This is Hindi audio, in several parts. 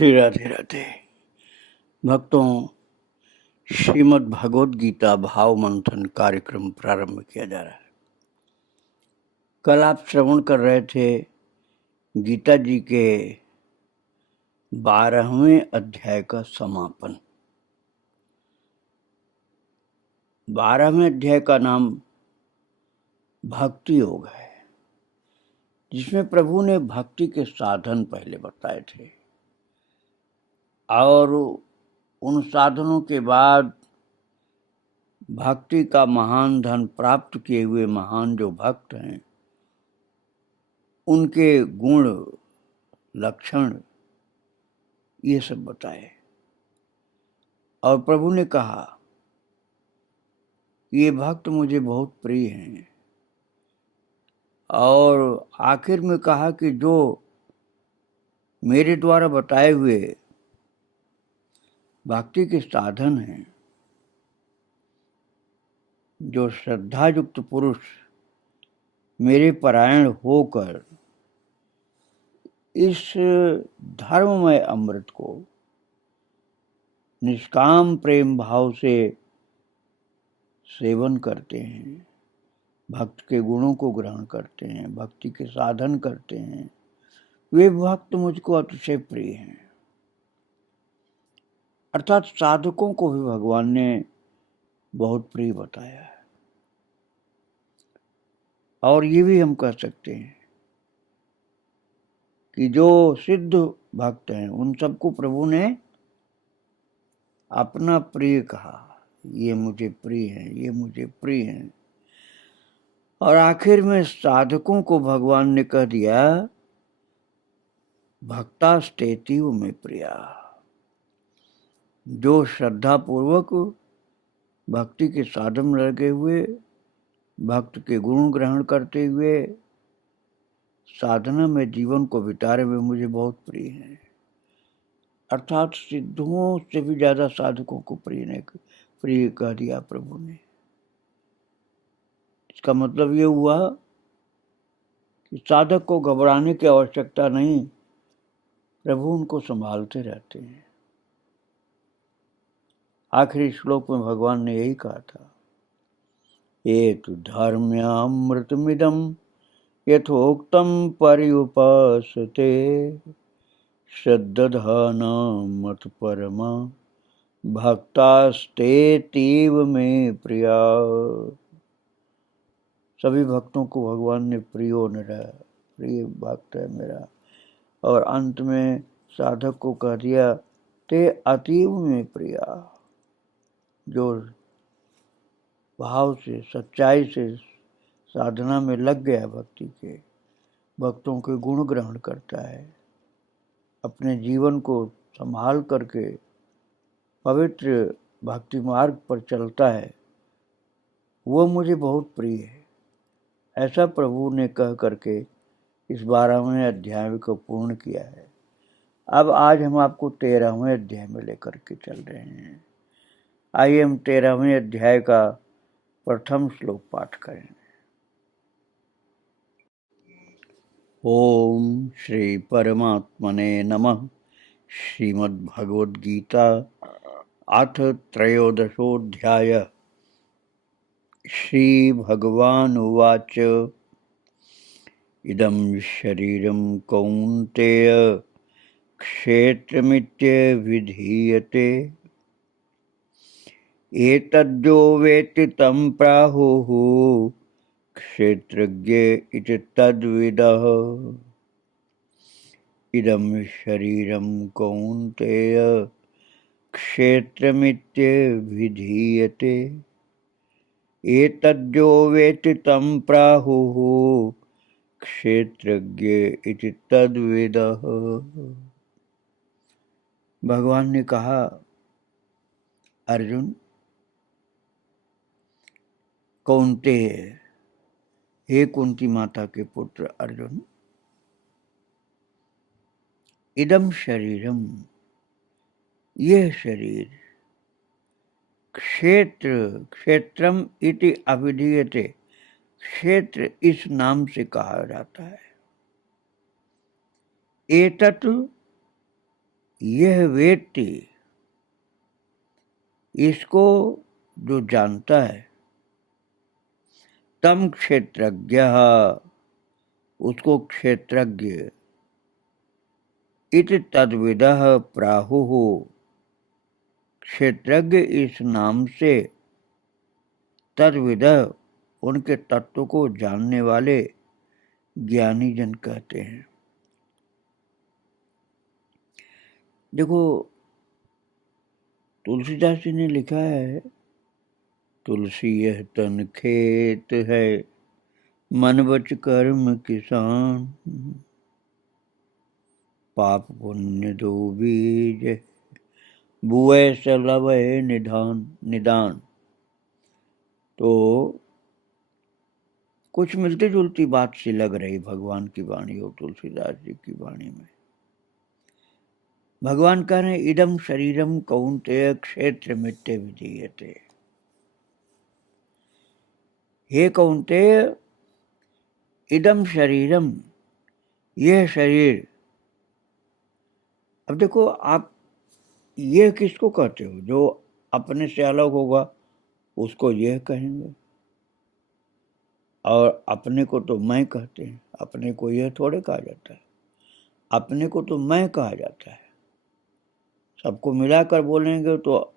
श्री राधे राधे। भक्तों, श्रीमद् भगवद गीता भाव मंथन कार्यक्रम प्रारंभ किया जा रहा है। कल आप श्रवण कर रहे थे गीता जी के 12वें अध्याय का समापन। 12वें अध्याय का नाम भक्ति योग है, जिसमें प्रभु ने भक्ति के साधन पहले बताए थे और उन साधनों के बाद भक्ति का महान धन प्राप्त किए हुए महान जो भक्त हैं, उनके गुण लक्षण ये सब बताए। और प्रभु ने कहा ये भक्त मुझे बहुत प्रिय हैं, और आखिर में कहा कि जो मेरे द्वारा बताए हुए भक्ति के साधन हैं, जो श्रद्धायुक्त पुरुष मेरे परायण होकर इस धर्ममय अमृत को निष्काम प्रेम भाव से सेवन करते हैं, भक्त के गुणों को ग्रहण करते हैं, भक्ति के साधन करते हैं, वे भक्त मुझको अतिशय प्रिय हैं। अर्थात साधकों को भी भगवान ने बहुत प्रिय बताया है। और ये भी हम कह सकते हैं कि जो सिद्ध भक्त हैं, उन सबको प्रभु ने अपना प्रिय कहा, ये मुझे प्रिय है, ये मुझे प्रिय है। और आखिर में साधकों को भगवान ने कह दिया भक्तास्तेतीव में प्रिया। जो श्रद्धा पूर्वक भक्ति के साधन में लगे हुए, भक्त के गुण ग्रहण करते हुए साधना में जीवन को बिता रहे हुए मुझे बहुत प्रिय हैं। अर्थात सिद्धों से भी ज्यादा साधकों को प्रिय कह दिया प्रभु ने। इसका मतलब ये हुआ कि साधक को घबराने की आवश्यकता नहीं, प्रभु उनको संभालते रहते हैं। आखिरी श्लोक में भगवान ने यही कहा था, एतु धर्म्यामृतमिदं यथोक्तं पर्युपासते श्रद्धानां मत परमा भक्तास्तेतीव में प्रिया। सभी भक्तों को भगवान ने प्रिय भक्त है मेरा। और अंत में साधक को कह दिया ते अतीव में प्रिया। जो भाव से सच्चाई से साधना में लग गया, भक्ति के भक्तों के गुण ग्रहण करता है, अपने जीवन को संभाल करके पवित्र भक्ति मार्ग पर चलता है, वो मुझे बहुत प्रिय है। ऐसा प्रभु ने कह करके इस 12वें अध्याय को पूर्ण किया है। अब आज हम आपको 13वें अध्याय में लेकर के चल रहे हैं। आइए हम 13वें अध्याय का प्रथम श्लोक पाठ करें। ओम श्री परमात्मने नमः। श्रीमद् भगवद गीता अथ त्रयोदशोऽध्याय। श्री भगवान उवाच इदं शरीरं कौन्तेय क्षेत्रमित्यभिधीयते एतद्यो वेत्ति तं प्राहुः क्षेत्रज्ञ इति तद्विदः। इदं शरीरं कौन्तेय क्षेत्रमित्यभिधीयते एतद्यो वेत्ति तं प्राहुः क्षेत्रज्ञ इति तद्विदः। भगवान ने कहा, अर्जुन, कौन्तेय, हे कुंती माता के पुत्र अर्जुन, इदम शरीरम, यह शरीर, क्षेत्रम इति अभिधीयते, क्षेत्र इस नाम से कहा जाता है। एतत् यह वेत्ति, इसको जो जानता है, तम क्षेत्रज्ञः, उसको क्षेत्रज्ञ, इति तद्विदः प्राहुः, क्षेत्रज्ञ इस नाम से तद्विदः, उनके तत्व को जानने वाले ज्ञानी जन कहते हैं। देखो, तुलसीदास जी ने लिखा है, तुलसी यह तन खेत है, मन वच कर्म किसान, पाप पुण्य दो बीज, बुए सलवै निदान। तो कुछ मिलती जुलती बात सी लग रही भगवान की वाणी और तुलसीदास जी की वाणी में। भगवान कह रहे इदम शरीरम कौन्तेय क्षेत्र मित्ते विधीयते। हे कौन्तेय, इदम शरीरम, यह शरीर। अब देखो, आप यह किसको कहते हो? जो अपने से अलग होगा उसको यह कहेंगे, और अपने को तो मैं कहते हैं। अपने को यह थोड़े कहा जाता है, अपने को तो मैं कहा जाता है। सबको मिलाकर बोलेंगे तो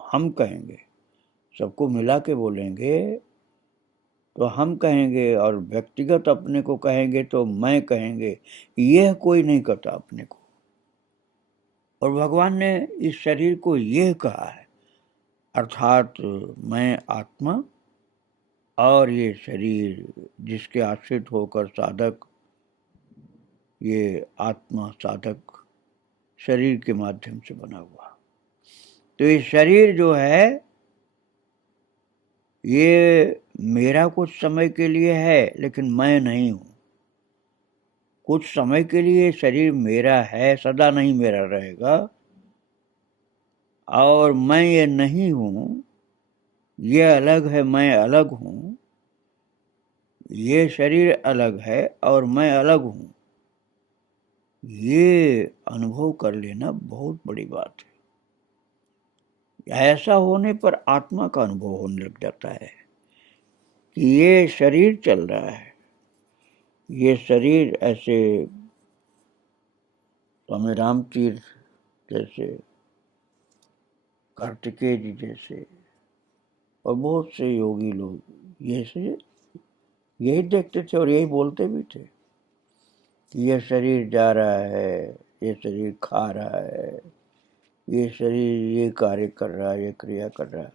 हम कहेंगे, सबको मिला के बोलेंगे तो हम कहेंगे, और व्यक्तिगत अपने को कहेंगे तो मैं कहेंगे। यह कोई नहीं कहता अपने को। और भगवान ने इस शरीर को यह कहा है, अर्थात मैं आत्मा और ये शरीर जिसके आश्रित होकर साधक, ये आत्मा साधक शरीर के माध्यम से बना हुआ। तो ये शरीर जो है ये मेरा कुछ समय के लिए है, लेकिन मैं नहीं हूं। कुछ समय के लिए शरीर मेरा है, सदा नहीं मेरा रहेगा। और मैं ये नहीं हूं, ये अलग है, मैं अलग हूं। ये शरीर अलग है और मैं अलग हूं। ये अनुभव कर लेना बहुत बड़ी बात है। ऐसा होने पर आत्मा का अनुभव होने लग जाता है कि ये शरीर चल रहा है। ये शरीर ऐसे स्वामी रामतीर्थ जैसे, कार्तिकेय जी जैसे और बहुत से योगी लोग यही देखते थे और यही बोलते भी थे कि ये शरीर जा रहा है, ये शरीर खा रहा है, ये शरीर ये कार्य कर रहा है, ये क्रिया कर रहा है।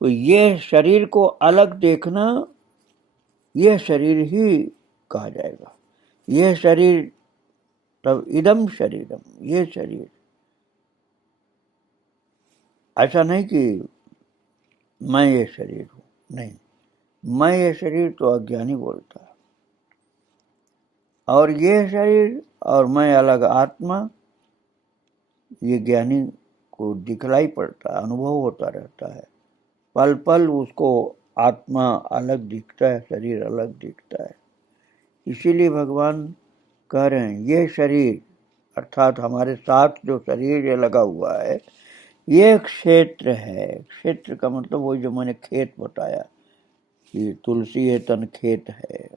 तो ये शरीर को अलग देखना, यह शरीर ही कहा जाएगा। यह शरीर, तब इदम शरीरम, ये शरीर। ऐसा नहीं कि मैं ये शरीर हूं, नहीं। मैं ये शरीर तो अज्ञानी बोलता है, और ये शरीर और मैं अलग आत्मा, ये ज्ञानी को दिखलाई पड़ता है, अनुभव होता रहता है। पल पल उसको आत्मा अलग दिखता है, शरीर अलग दिखता है। इसीलिए भगवान कह रहे हैं ये शरीर, अर्थात हमारे साथ जो शरीर ये लगा हुआ है, ये क्षेत्र है। क्षेत्र का मतलब वही जो मैंने खेत बताया कि तुलसी है तन खेत है।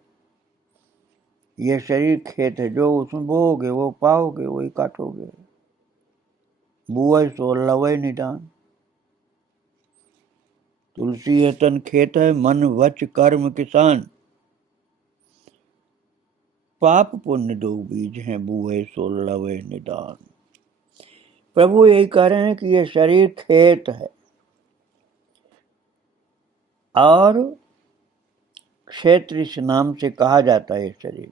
ये शरीर खेत है, जो उसमें बोओगे वो पाओगे, वही काटोगे। बुआई सो लवै निदान। तुलसी है तन खेत है, मन वच कर्म किसान, पाप पुण्य दो बीज हैं, बुए सो लवै निदान। प्रभु यही कह रहे हैं कि ये शरीर खेत है, और क्षेत्र इस नाम से कहा जाता है शरीर।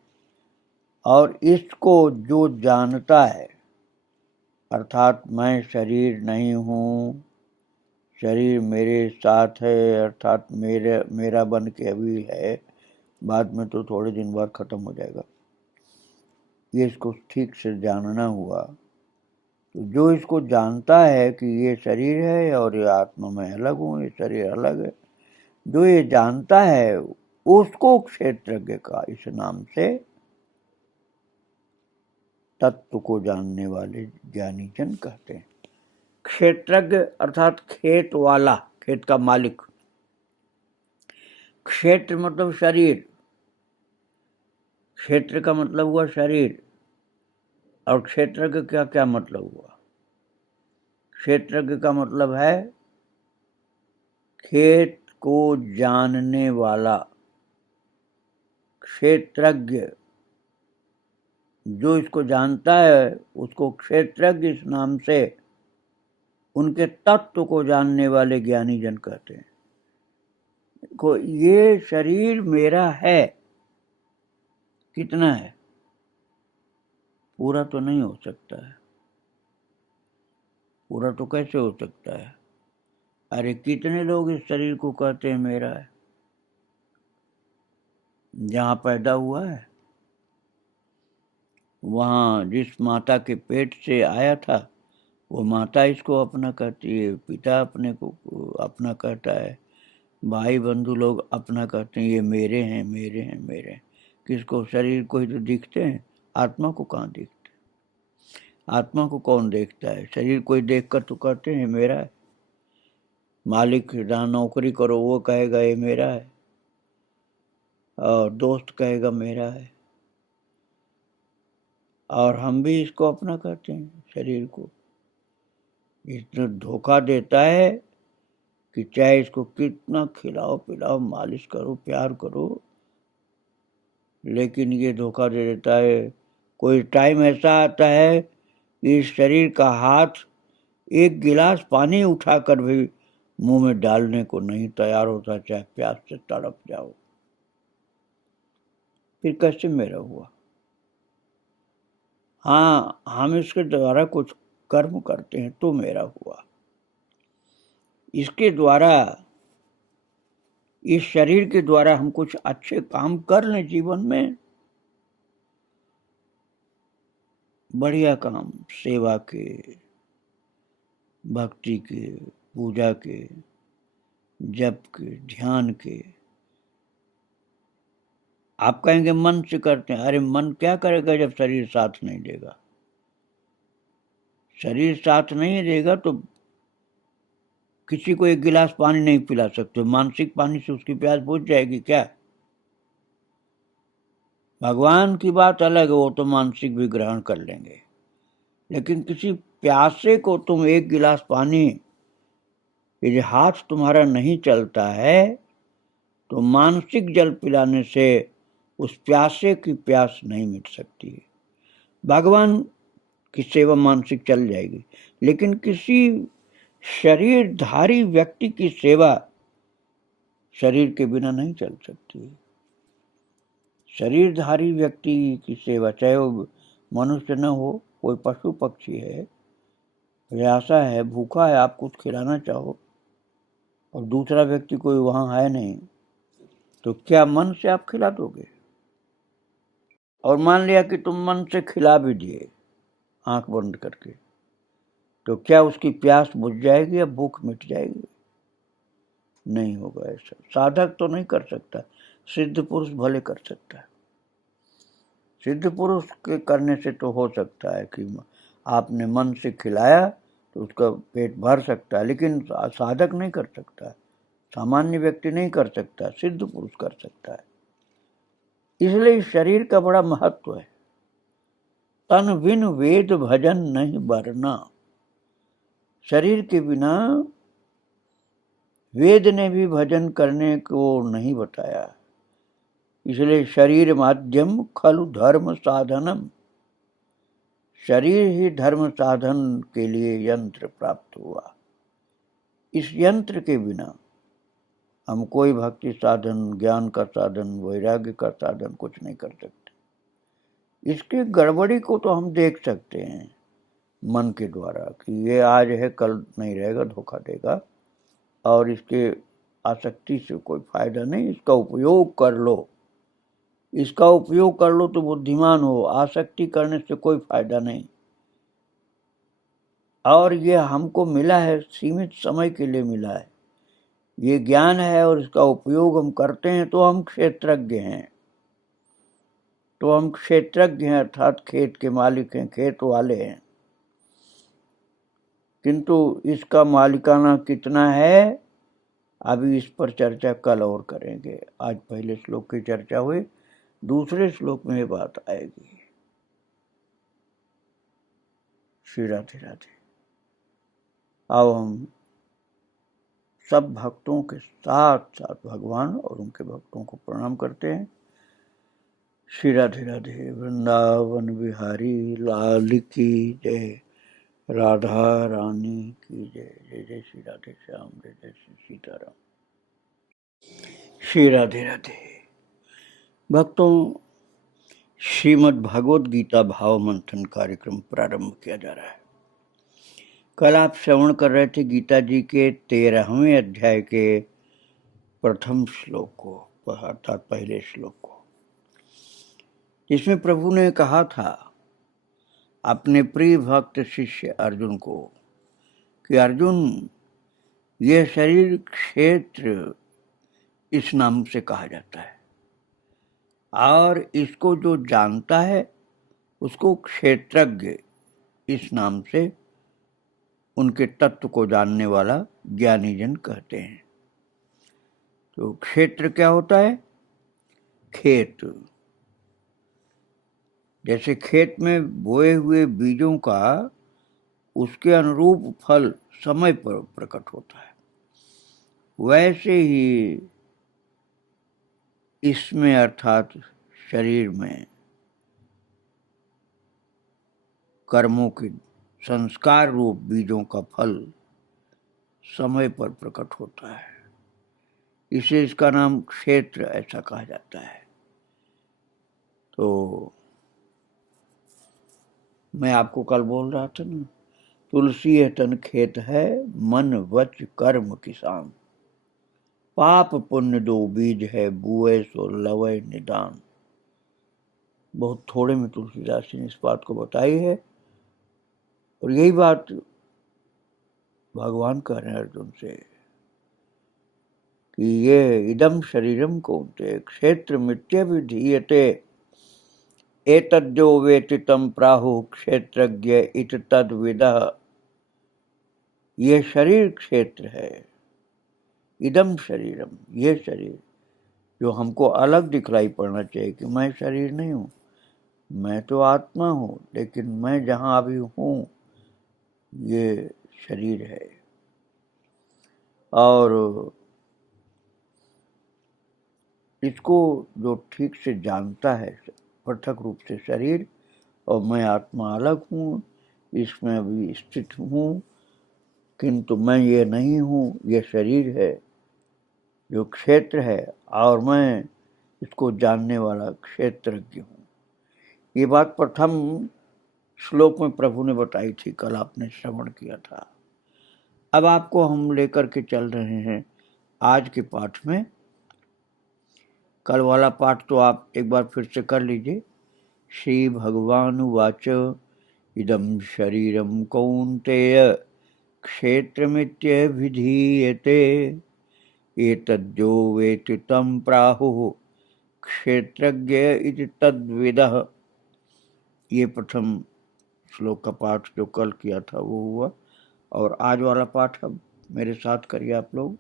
और इसको जो जानता है, अर्थात मैं शरीर नहीं हूं, शरीर मेरे साथ है, अर्थात मेरा बन के अभी है, बाद में तो थोड़े दिन बाद खत्म हो जाएगा। ये इसको ठीक से जानना हुआ। तो जो इसको जानता है कि ये शरीर है और ये आत्मा मैं अलग हूं, ये शरीर अलग है, जो ये जानता है उसको क्षेत्रज्ञ का इस नाम से तत्व को जानने वाले ज्ञानी जन कहते हैं। क्षेत्रज्ञ अर्थात खेत वाला, खेत का मालिक। क्षेत्र मतलब शरीर, क्षेत्र का मतलब हुआ शरीर। और क्षेत्रज्ञ का क्या मतलब हुआ? क्षेत्रज्ञ का मतलब है खेत को जानने वाला। क्षेत्रज्ञ जो इसको जानता है उसको क्षेत्रज्ञ इस नाम से उनके तत्व को जानने वाले ज्ञानी जन कहते हैं। को ये शरीर मेरा है, कितना है? पूरा तो नहीं हो सकता है। पूरा तो कैसे हो सकता है? अरे कितने लोग इस शरीर को कहते हैं मेरा है? जहाँ पैदा हुआ है, वहाँ जिस माता के पेट से आया था वो माता इसको अपना कहती है, पिता अपने को अपना कहता है, भाई बंधु लोग अपना कहते हैं, ये मेरे हैं मेरे हैं मेरे हैं। किसको? शरीर को ही तो दिखते हैं, आत्मा को कहाँ दिखते? आत्मा को कौन देखता है? शरीर कोई देखकर तो कहते हैं मेरा है। मालिक जहाँ नौकरी करो वो कहेगा ये मेरा है, और दोस्त कहेगा मेरा है, और हम भी इसको अपना कहते हैं शरीर को। इतना धोखा देता है कि चाहे इसको कितना खिलाओ पिलाओ, मालिश करो, प्यार करो, लेकिन ये धोखा दे देता है। कोई टाइम ऐसा आता है कि इस शरीर का हाथ एक गिलास पानी उठाकर भी मुंह में डालने को नहीं तैयार होता, चाहे प्यास से तड़प जाओ। फिर कैसे मेरा हुआ? हाँ, हम इसके द्वारा कुछ कर्म करते हैं तो मेरा हुआ। इसके द्वारा, इस शरीर के द्वारा हम कुछ अच्छे काम कर लें जीवन में, बढ़िया काम, सेवा के, भक्ति के, पूजा के, जप के, ध्यान के। आप कहेंगे मन से करते हैं। अरे मन क्या करेगा जब शरीर साथ नहीं देगा? शरीर साथ नहीं देगा तो किसी को एक गिलास पानी नहीं पिला सकते। मानसिक पानी से उसकी प्यास बुझ जाएगी क्या? भगवान की बात अलग है, वो तो मानसिक भी ग्रहण कर लेंगे, लेकिन किसी प्यासे को तुम एक गिलास पानी, यदि हाथ तुम्हारा नहीं चलता है तो मानसिक जल पिलाने से उस प्यासे की प्यास नहीं मिट सकती है। भगवान की सेवा मानसिक चल जाएगी, लेकिन किसी शरीरधारी व्यक्ति की सेवा शरीर के बिना नहीं चल सकती। शरीरधारी व्यक्ति की सेवा, चाहे वो मनुष्य न हो, कोई पशु पक्षी है, प्यासा है, भूखा है, आप कुछ खिलाना चाहो और दूसरा व्यक्ति कोई वहां है नहीं, तो क्या मन से आप खिला दोगे? और मान लिया कि तुम मन से खिला भी दिए आंख बंद करके, तो क्या उसकी प्यास बुझ जाएगी या भूख मिट जाएगी? नहीं होगा ऐसा। साधक तो नहीं कर सकता, सिद्ध पुरुष भले कर सकता है। सिद्ध पुरुष के करने से तो हो सकता है कि आपने मन से खिलाया तो उसका पेट भर सकता है, लेकिन साधक नहीं कर सकता, सामान्य व्यक्ति नहीं कर सकता, सिद्ध पुरुष कर सकता है। इसलिए शरीर का बड़ा महत्व है। तन बिन वेद भजन नहीं बरना। शरीर के बिना वेद ने भी भजन करने को नहीं बताया। इसलिए शरीर माध्यम खलु धर्म साधनम। शरीर ही धर्म साधन के लिए यंत्र प्राप्त हुआ। इस यंत्र के बिना हम कोई भक्ति साधन, ज्ञान का साधन, वैराग्य का साधन कुछ नहीं कर सकते। इसकी गड़बड़ी को तो हम देख सकते हैं मन के द्वारा कि ये आज है कल नहीं रहेगा, धोखा देगा, और इसके आसक्ति से कोई फायदा नहीं। इसका उपयोग कर लो, इसका उपयोग कर लो तो बुद्धिमान हो, आसक्ति करने से कोई फायदा नहीं। और ये हमको मिला है, सीमित समय के लिए मिला है, ये ज्ञान है और इसका उपयोग हम करते हैं तो हम क्षेत्रज्ञ हैं। तो हम क्षेत्रज्ञ हैं, अर्थात खेत के मालिक हैं, खेत वाले हैं। किंतु इसका मालिकाना कितना है, अभी इस पर चर्चा कल और करेंगे। आज पहले श्लोक की चर्चा हुई, दूसरे श्लोक में ये बात आएगी। श्री राधे राधे। अब हम सब भक्तों के साथ साथ भगवान और उनके भक्तों को प्रणाम करते हैं। श्री राधे राधे। वृंदावन बिहारी लाल की जय, राधा रानी की जय। जय जय श्री राधे श्याम, जय जय श्री सीताराम। श्री राधे राधे। भक्तों, श्रीमद् भगवद गीता भाव मंथन कार्यक्रम प्रारंभ किया जा रहा है। कल आप श्रवण कर रहे थे गीता जी के 13वें अध्याय के प्रथम श्लोक को, अर्थात पहले श्लोक को, जिसमें प्रभु ने कहा था अपने प्रिय भक्त शिष्य अर्जुन को कि अर्जुन, यह शरीर क्षेत्र इस नाम से कहा जाता है, और इसको जो जानता है उसको क्षेत्रज्ञ इस नाम से, उनके तत्व को जानने वाला ज्ञानी जन कहते हैं। तो क्षेत्र क्या होता है? खेत। जैसे खेत में बोए हुए बीजों का उसके अनुरूप फल समय पर प्रकट होता है, वैसे ही इसमें अर्थात शरीर में कर्मों के संस्कार रूप बीजों का फल समय पर प्रकट होता है, इसे इसका नाम क्षेत्र ऐसा कहा जाता है। तो मैं आपको कल बोल रहा था ना, तुलसी है तन खेत है, मन वच कर्म किसान, पाप पुण्य दो बीज है, बुए सो लवय निदान। बहुत थोड़े में तुलसीदास जी ने इस बात को बताई है, और यही बात भगवान कह रहे हैं अर्जुन से कि ये इदम शरीरम कौन्तेय क्षेत्र मिथ्याभिधीयते, एतद्यो वेति तं प्राहुः क्षेत्रज्ञ इति तद्विदः। ये शरीर क्षेत्र है, इदम शरीरम, ये शरीर जो हमको अलग दिखलाई पड़ना चाहिए कि मैं शरीर नहीं हूँ, मैं तो आत्मा हूँ, लेकिन मैं जहाँ अभी हूँ ये शरीर है। और इसको जो ठीक से जानता है, पृथक रूप से शरीर और मैं आत्मा अलग हूँ, इसमें अभी स्थित हूँ, किंतु मैं ये नहीं हूँ, ये शरीर है जो क्षेत्र है, और मैं इसको जानने वाला क्षेत्रज्ञ हूँ। ये बात प्रथम श्लोक में प्रभु ने बताई थी, कल आपने श्रवण किया था। अब आपको हम लेकर के चल रहे हैं आज के पाठ में। कल वाला पाठ तो आप एक बार फिर से कर लीजिए। श्री भगवान उवाच इदं शरीरं कौन्तेय क्षेत्रमित्यभिधीयते, एतद्यो वेति तं प्राहुः क्षेत्रज्ञ इति तद्विदः। ये प्रथम श्लोक का पाठ जो कल किया था वो हुआ, और आज वाला पाठ अब मेरे साथ करिए आप लोग।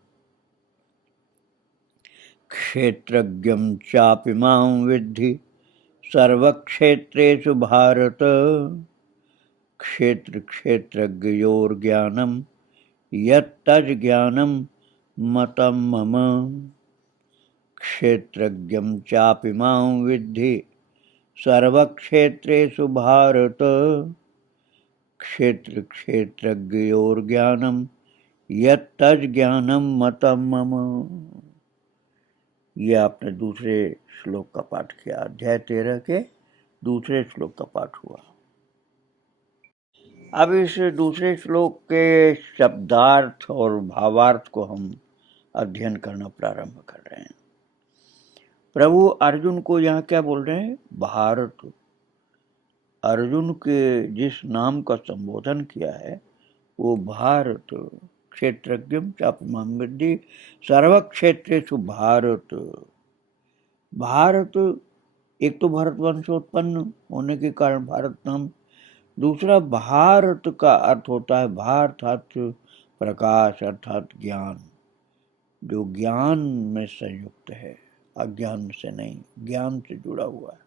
क्षेत्रज्ञं चापि मां विद्धि सर्वक्षेत्रेषु भारत, क्षेत्र क्षेत्रज्ञयोर्ज्ञानं यत्तज्ज्ञानं मतं मम। क्षेत्रज्ञं चापि मां विद्धि सर्वक्षेत्रेषु भारत, क्षेत्र क्षेत्रज्ञयोर्ज्ञानं यत्तज्ज्ञानं मतं मम। ये आपने दूसरे श्लोक का पाठ किया, अध्याय 13 के दूसरे श्लोक का पाठ हुआ। अब इस दूसरे श्लोक के शब्दार्थ और भावार्थ को हम अध्ययन करना प्रारंभ कर रहे हैं। प्रभु अर्जुन को यहाँ क्या बोल रहे हैं? भारत। अर्जुन के जिस नाम का संबोधन किया है वो भारत। क्षेत्रज्ञं चापि मां विद्धि सर्वक्षेत्रेषु भारत। भारत एक तो भरतवंशोत्पन्न होने के कारण भारत नाम, दूसरा भारत का अर्थ होता है भार अर्थात प्रकाश अर्थात ज्ञान, जो ज्ञान में संयुक्त है, अज्ञान से नहीं, ज्ञान से जुड़ा हुआ है,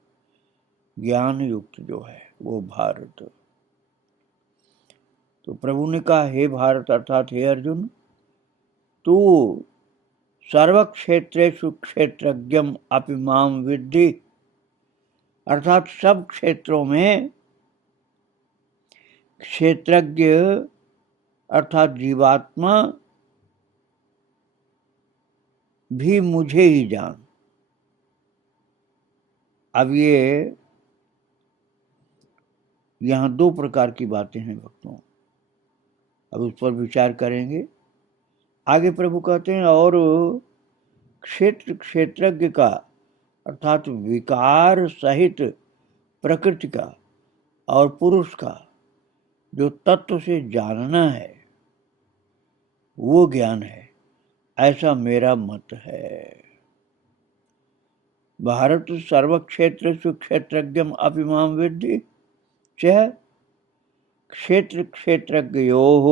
ज्ञान युक्त जो है वो भारत। तो प्रभु ने कहा हे भारत अर्थात हे अर्जुन, तू सर्व क्षेत्रेषु क्षेत्रज्ञम अपि माम विद्धि, अर्थात सब क्षेत्रों में क्षेत्रज्ञ अर्थात जीवात्मा भी मुझे ही जान। अब ये यहाँ दो प्रकार की बातें हैं भक्तों, अब उस पर विचार करेंगे। आगे प्रभु कहते हैं और क्षेत्र क्षेत्रज्ञ का अर्थात विकार सहित प्रकृति का और पुरुष का जो तत्व से जानना है वो ज्ञान है, ऐसा मेरा मत है। भारत सर्व क्षेत्रेषु क्षेत्रज्ञम अपि माम विद्धि च क्षेत्र क्षेत्रज्ञयोः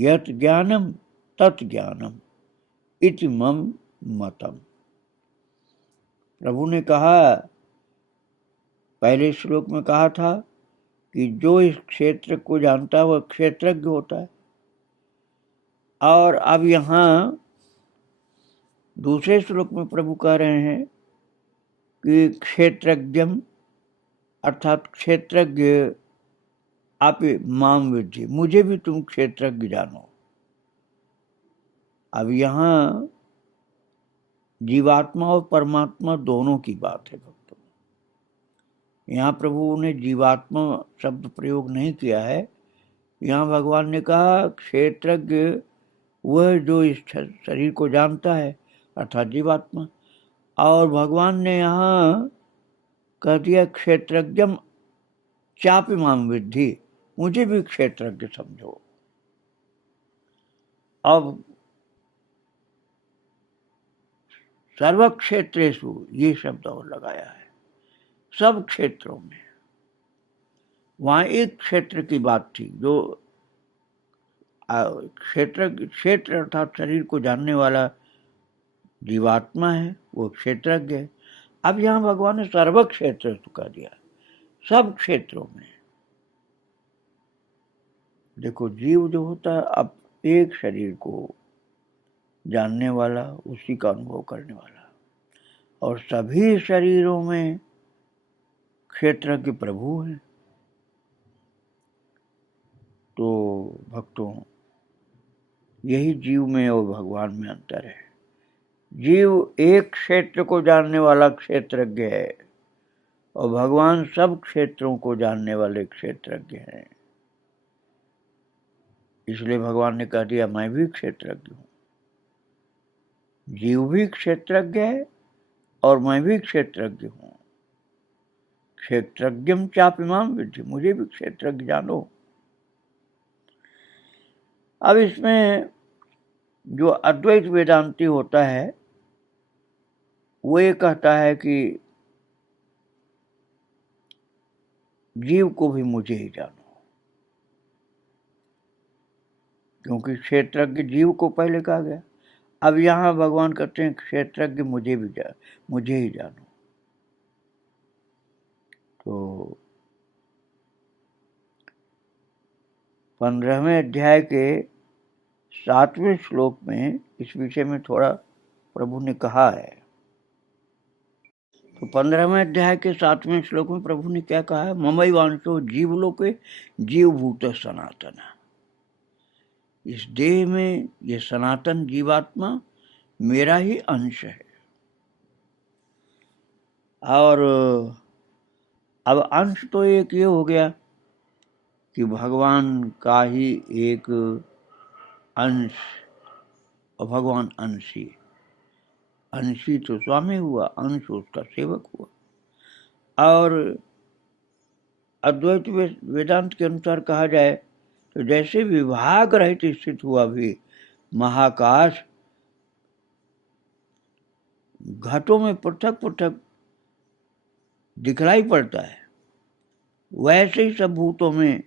यत् ज्ञानम तत् ज्ञानम इति मम मतम। प्रभु ने कहा, पहले श्लोक में कहा था कि जो इस क्षेत्र को जानता है वह क्षेत्रज्ञ होता है, और अब यहाँ दूसरे श्लोक में प्रभु कह रहे हैं कि क्षेत्रज्ञम अर्थात क्षेत्रज्ञ आप माम विद्धि, मुझे भी तुम क्षेत्रज्ञ जानो। अब यहाँ जीवात्मा और परमात्मा दोनों की बात है भक्तों। यहाँ प्रभु ने जीवात्मा शब्द प्रयोग नहीं किया है, यहाँ भगवान ने कहा क्षेत्रज्ञ वह जो इस शरीर को जानता है अर्थात जीवात्मा, और भगवान ने यहाँ कह दिया क्षेत्रज्ञम चापि माम विद्धि, मुझे भी क्षेत्रज्ञ समझो। अब सर्व क्षेत्रेषु ये शब्द और लगाया है, सब क्षेत्रों में। वहां एक क्षेत्र की बात थी जो क्षेत्र अर्थात शरीर को जानने वाला जीवात्मा है, वो क्षेत्रज्ञ है। अब यहाँ भगवान ने सर्व क्षेत्र कह दिया, सब क्षेत्रों में। देखो जीव जो होता है अब एक शरीर को जानने वाला, उसी का अनुभव करने वाला, और सभी शरीरों में क्षेत्रज्ञ प्रभु हैं। तो भक्तों यही जीव में और भगवान में अंतर है। जीव एक क्षेत्र को जानने वाला क्षेत्रज्ञ है और भगवान सब क्षेत्रों को जानने वाले क्षेत्रज्ञ हैं। इसलिए भगवान ने कह दिया मैं भी क्षेत्रज्ञ हूँ, जीव भी क्षेत्रज्ञ है और मैं भी क्षेत्रज्ञ हूँ। क्षेत्रज्ञम चापि माम विद्धि, मुझे भी क्षेत्रज्ञ जानो। अब इसमें जो अद्वैत वेदांती होता है वो ये कहता है कि जीव को भी मुझे ही जानो, क्योंकि क्षेत्रज्ञ जीव को पहले कहा गया। अब यहाँ भगवान कहते हैं क्षेत्रज्ञ मुझे ही जानो। तो 15वें अध्याय के 7वें श्लोक में इस विषय में थोड़ा प्रभु ने कहा है। तो 15वें अध्याय के 7वें श्लोक में प्रभु ने क्या कहा है, ममैवांशो जीवलोके जीवभूत सनातन। इस देह में ये सनातन जीवात्मा मेरा ही अंश है। और अब अंश तो एक ये हो गया कि भगवान का ही एक अंश, और भगवान अंशी, अंशी तो स्वामी हुआ, अंश उसका सेवक हुआ। और अद्वैत वेदांत के अनुसार कहा जाए तो जैसे विभाग रहित स्थित हुआ भी महाकाश घटों में पृथक पृथक दिखलाई पड़ता है, वैसे ही सब भूतों में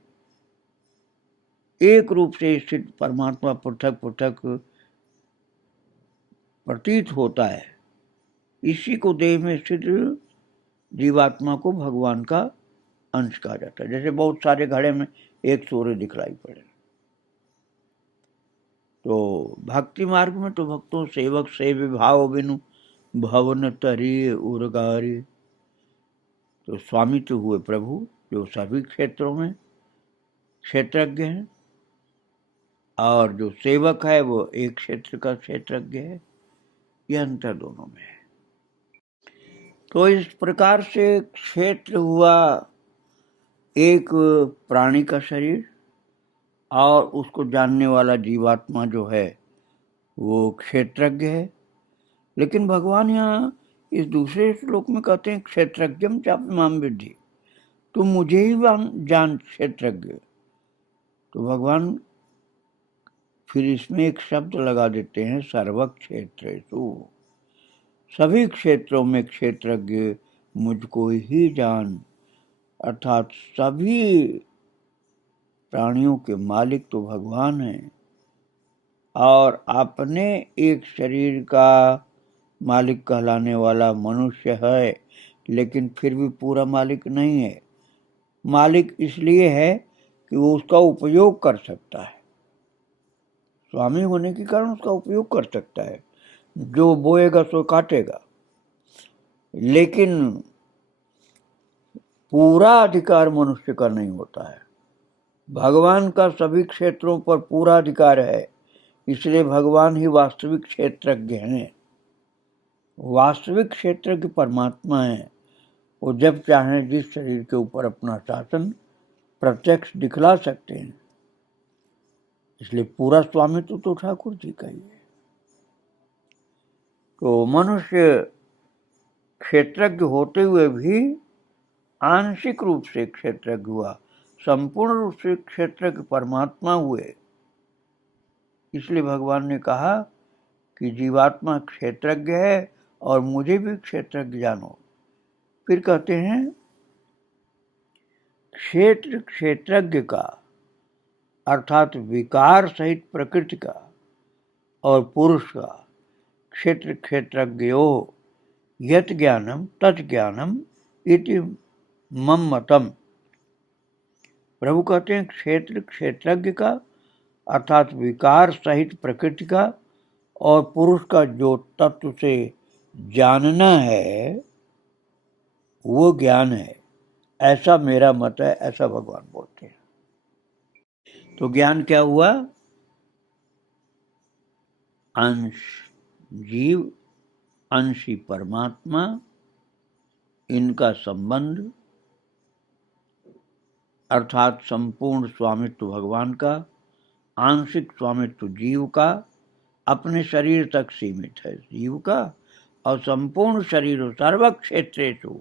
एक रूप से स्थित परमात्मा पृथक पृथक प्रतीत होता है। इसी को देह में स्थित जीवात्मा को भगवान का अंश कहा जाता है। जैसे बहुत सारे घड़े में एक सूर्य दिखलाई पड़े। तो भक्ति मार्ग में तो भक्तों सेवक सेव्य भाव बिनु भवन तरी उर्गारी। तो स्वामी तो हुए प्रभु जो सभी क्षेत्रों में क्षेत्रज्ञ हैं, और जो सेवक है वो एक क्षेत्र का क्षेत्रज्ञ है। यह अंतर दोनों में है। तो इस प्रकार से क्षेत्र हुआ एक प्राणी का शरीर, और उसको जानने वाला जीवात्मा जो है वो क्षेत्रज्ञ है। लेकिन भगवान यहाँ इस दूसरे श्लोक में कहते हैं क्षेत्रज्ञम चापि माम विद्धि, तुम मुझे ही जान क्षेत्रज्ञ। तो भगवान फिर इसमें एक शब्द लगा देते हैं सर्वक्षेत्रेषु, सभी क्षेत्रों में क्षेत्रज्ञ मुझको ही जान। अर्थात सभी प्राणियों के मालिक तो भगवान हैं, और अपने एक शरीर का मालिक कहलाने वाला मनुष्य है, लेकिन फिर भी पूरा मालिक नहीं है। मालिक इसलिए है कि वो उसका उपयोग कर सकता है, स्वामी होने के कारण उसका उपयोग कर सकता है। जो बोएगा सो काटेगा, लेकिन पूरा अधिकार मनुष्य का नहीं होता है। भगवान का सभी क्षेत्रों पर पूरा अधिकार है, इसलिए भगवान ही वास्तविक क्षेत्रज्ञ हैं। वास्तविक क्षेत्रज्ञ परमात्मा है। वो जब चाहें जिस शरीर के ऊपर अपना शासन प्रत्यक्ष दिखला सकते हैं। इसलिए पूरा स्वामित्व तो ठाकुर जी का ही है। तो मनुष्य क्षेत्रज्ञ होते हुए भी आंशिक रूप से क्षेत्रज्ञ हुआ, संपूर्ण रूप से क्षेत्रज्ञ परमात्मा हुए। इसलिए भगवान ने कहा कि जीवात्मा क्षेत्रज्ञ है और मुझे भी क्षेत्रज्ञ जानो। फिर कहते हैं क्षेत्र क्षेत्रज्ञ का अर्थात विकार सहित प्रकृति का और पुरुष का क्षेत्र क्षेत्रज्ञो यत ज्ञानम तत् ज्ञानम इति मम मतम। प्रभु कहते हैं क्षेत्र क्षेत्रज्ञ का अर्थात विकार सहित प्रकृति का और पुरुष का जो तत्व से जानना है वो ज्ञान है, ऐसा मेरा मत है, ऐसा भगवान बोलते हैं। तो ज्ञान क्या हुआ? अंश जीव अंशी परमात्मा, इनका संबंध अर्थात संपूर्ण स्वामित्व भगवान का, आंशिक स्वामित्व जीव का, अपने शरीर तक सीमित है जीव का, और संपूर्ण शरीर सर्व क्षेत्रेषु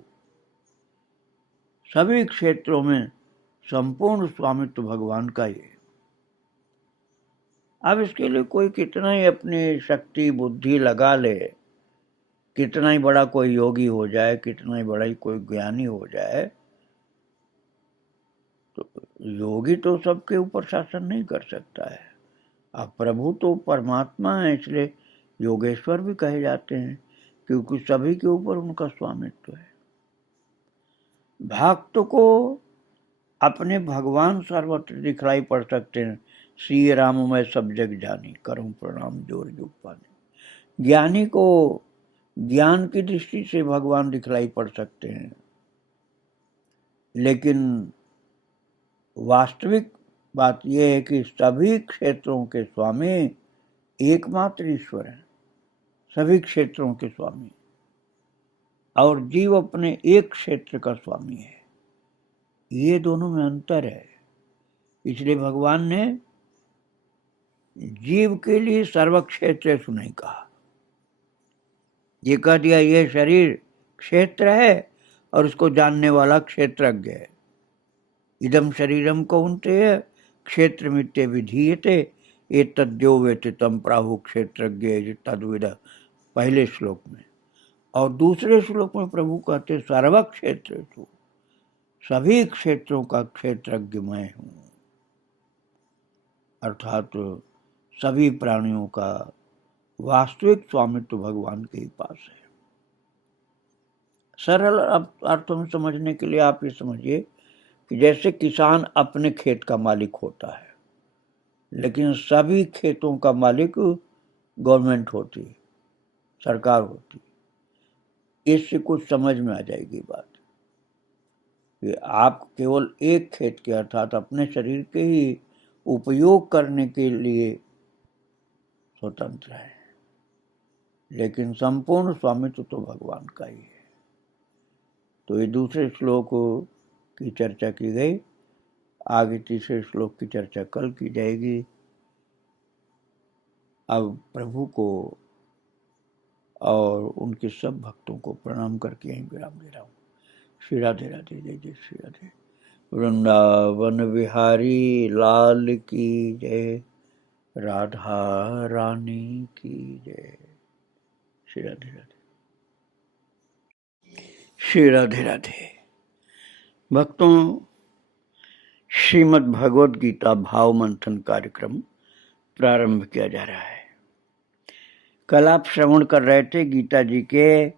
सभी क्षेत्रों में संपूर्ण स्वामित्व भगवान का ही है। अब इसके लिए कोई कितना ही अपनी शक्ति बुद्धि लगा ले, कितना ही बड़ा कोई योगी हो जाए, कितना ही बड़ा ही कोई ज्ञानी हो जाए, तो योगी तो सबके ऊपर शासन नहीं कर सकता है। अब प्रभु तो परमात्मा है, इसलिए योगेश्वर भी कहे जाते हैं, क्योंकि सभी के ऊपर उनका स्वामित्व है। भक्त को अपने भगवान सर्वत्र दिखलाई पड़ सकते हैं। श्री राम मैं सब जग जानी, करूं प्रणाम जोर जुग पानी। ज्ञानी को ज्ञान की दृष्टि से भगवान दिखलाई पड़ सकते हैं, लेकिन वास्तविक बात यह है कि सभी क्षेत्रों के स्वामी एकमात्र ईश्वर हैं, सभी क्षेत्रों के स्वामी, और जीव अपने एक क्षेत्र का स्वामी है। ये दोनों में अंतर है। इसलिए भगवान ने जीव के लिए सर्व क्षेत्रेषु नहीं कहा, ये कह दिया ये शरीर क्षेत्र है और उसको जानने वाला क्षेत्रज्ञ है। इदम शरीरम कौन्तेय क्षेत्रमित्य विधीयते एतद्यो वेति तम प्राहु क्षेत्रज्ञ तद्विद, पहले श्लोक में। और दूसरे श्लोक में प्रभु कहते सर्व क्षेत्रेषु, सभी क्षेत्रों का क्षेत्रज्ञ मैं हूं, अर्थात सभी प्राणियों का वास्तविक स्वामित्व भगवान के ही पास है। सरल अर्थों में समझने के लिए आप ये समझिए कि जैसे किसान अपने खेत का मालिक होता है, लेकिन सभी खेतों का मालिक गवर्नमेंट होती है, सरकार होती है। इससे कुछ समझ में आ जाएगी बात कि आप केवल एक खेत के अर्थात अपने शरीर के ही उपयोग करने के लिए स्वतंत्र है, लेकिन संपूर्ण स्वामित्व तो भगवान का ही है। तो ये दूसरे श्लोक की चर्चा की गई। आगे तीसरे श्लोक की चर्चा कल की जाएगी। अब प्रभु को और उनके सब भक्तों को प्रणाम करके यहीं विराम दे रहा हूँ। श्री राधे राधे, जय जय श्री राधे। वृंदावन बिहारी लाल की जय, राधा रानी की जय। श्री राधे राधे, श्री राधे राधे। भक्तों, श्रीमद् भगवद गीता भाव मंथन कार्यक्रम प्रारंभ किया जा रहा है। कल आप श्रवण कर रहे थे गीता जी के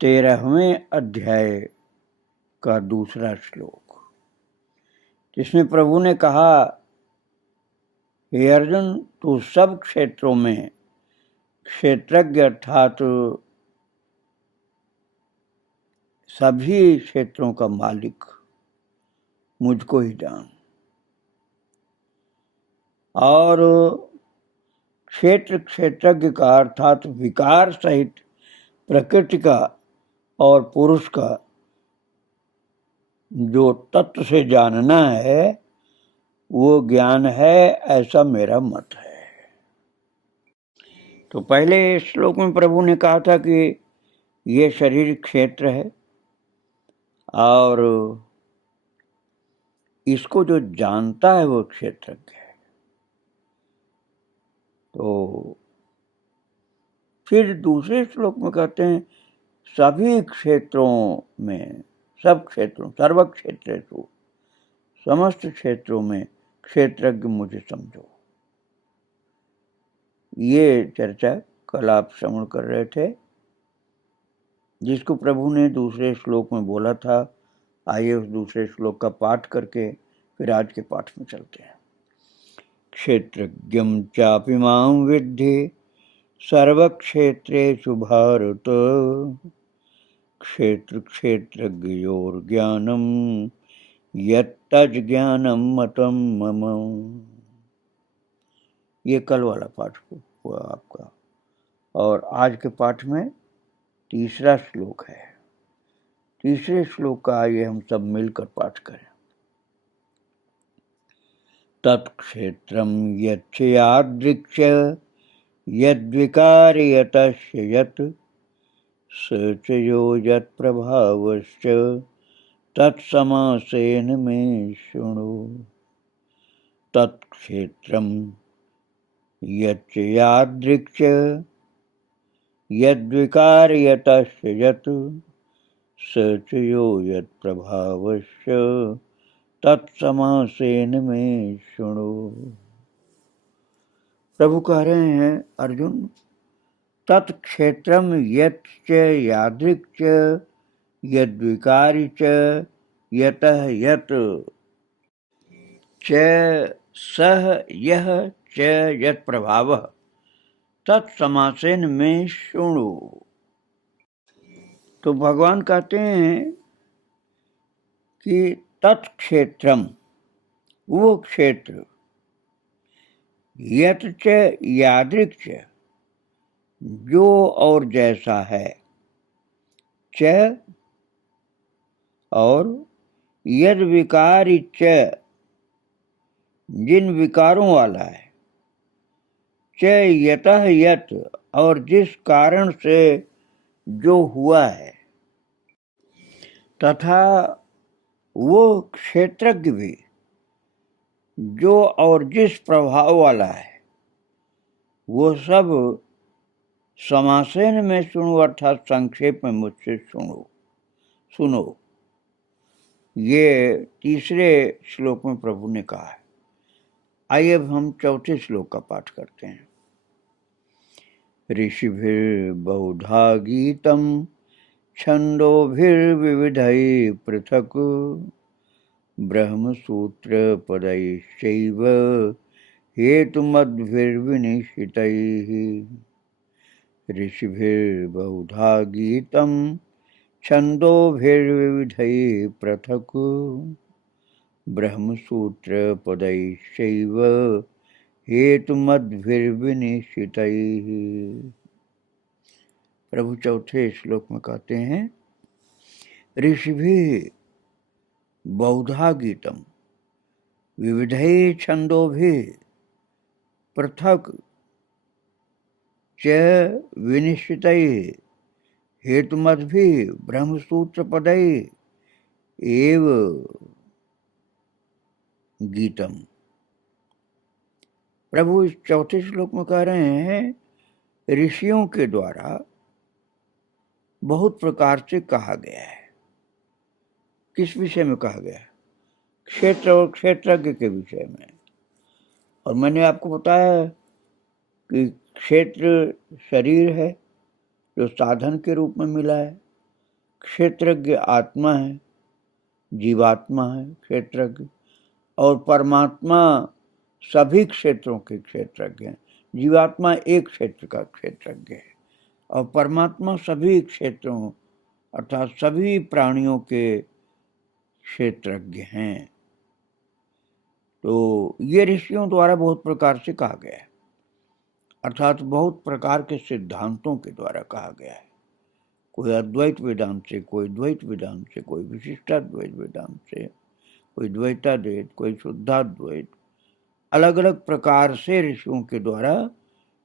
13वें अध्याय का दूसरा श्लोक, जिसमें प्रभु ने कहा, हे अर्जुन, तू सब क्षेत्रों में क्षेत्रज्ञ अर्थात सभी क्षेत्रों का मालिक मुझको ही जान। और क्षेत्र क्षेत्रज्ञ का अर्थात विकार सहित प्रकृति का और पुरुष का जो तत्व से जानना है वो ज्ञान है, ऐसा मेरा मत है। तो पहले श्लोक में प्रभु ने कहा था कि ये शरीर क्षेत्र है और इसको जो जानता है वो क्षेत्रज्ञ है। तो फिर दूसरे श्लोक में कहते हैं सभी क्षेत्रों में, सब क्षेत्रों, सर्व क्षेत्रेषु, समस्त क्षेत्रों में क्षेत्रज्ञ मुझे समझो। ये चर्चा कल आप श्रवण कर रहे थे, जिसको प्रभु ने दूसरे श्लोक में बोला था। आइए उस दूसरे श्लोक का पाठ करके फिर आज के पाठ में चलते हैं। क्षेत्रज्ञं चापि मां विद्धि सर्वक्षेत्रेषु भारत, क्षेत्र क्षेत्रज्ञयोर्ज्ञानं यत्तज्ज्ञानं मतं मम। ये कल वाला पाठ हुआ आपका, और आज के पाठ में तीसरा श्लोक है। तीसरे श्लोक का आइए हम सब मिलकर पाठ करें। तत्क्षेत्रं यच्च यादृक्ष यद्विकार्यतस्य यत्, स च यो यत्प्रभावश्च तत्समासेन मे शृणु। तत्क्षेत्रं यच्च यादृक्ष यद्विकार्यतस्य यत्, स च यो यत्प्रभावश्च तत्समासेन मे शृणु। प्रभु कह रहे हैं, अर्जुन, तत्क्षेत्रम यच्च यादृक्च यद्विकारी च यतः यत्, च सह यह च यत् प्रभावः तत्समासेन में शृणु। तो भगवान कहते हैं कि तत्क्षेत्रम, वो क्षेत्र, यत् च यादृक्च, जो और जैसा है, च और यद विकारी च, जिन विकारों वाला है, च यतः यत, और जिस कारण से जो हुआ है, तथा वो क्षेत्रज्ञ भी जो और जिस प्रभाव वाला है, वो सब समासेन में सुनो अर्थात संक्षेप में मुझसे सुनो। ये तीसरे श्लोक में प्रभु ने कहा है। आइए अब हम चौथे श्लोक का पाठ करते हैं। ऋषिभिर्बहुधा गीतम छन्दोभिर्विविधैः पृथक् ब्रह्मसूत्रपदैश्चैव हेतुमद्भिर्विनिश्चितैः। ऋषिभिर्बहुधा गीतम छन्दोभिर्विविधैः पृथक् ब्रह्मसूत्रपदैश्चैव हेतुमद्भिर्विनिश्चितैः। प्रभु चौथे श्लोक में कहते हैं, ऋषिभिः बहुधा गीतम विविधैः छन्दोभिः पृथक् च विनिश्चितैः हेतुमद्भिः ब्रह्मसूत्रपदैः एव गीतम। प्रभु इस चौथे श्लोक में कह रहे हैं, ऋषियों के द्वारा बहुत प्रकार से कहा गया है। किस विषय में कहा गया है? क्षेत्र और क्षेत्रज्ञ के विषय में। और मैंने आपको बताया कि क्षेत्र शरीर है जो साधन के रूप में मिला है, क्षेत्रज्ञ आत्मा है, जीवात्मा है क्षेत्रज्ञ, और परमात्मा सभी क्षेत्रों के क्षेत्रज्ञ हैं। जीवात्मा एक क्षेत्र का क्षेत्रज्ञ है और परमात्मा सभी क्षेत्रों अर्थात सभी प्राणियों के क्षेत्रज्ञ हैं। तो ये ऋषियों द्वारा बहुत प्रकार से कहा गया है, अर्थात बहुत प्रकार के सिद्धांतों के द्वारा कहा गया है। कोई अद्वैत वेदांत से, कोई द्वैत वेदांत से, कोई विशिष्टाद्वैत वेदांत से, कोई द्वैताद्वैत, कोई शुद्धाद्वैत, अलग अलग प्रकार से ऋषियों के द्वारा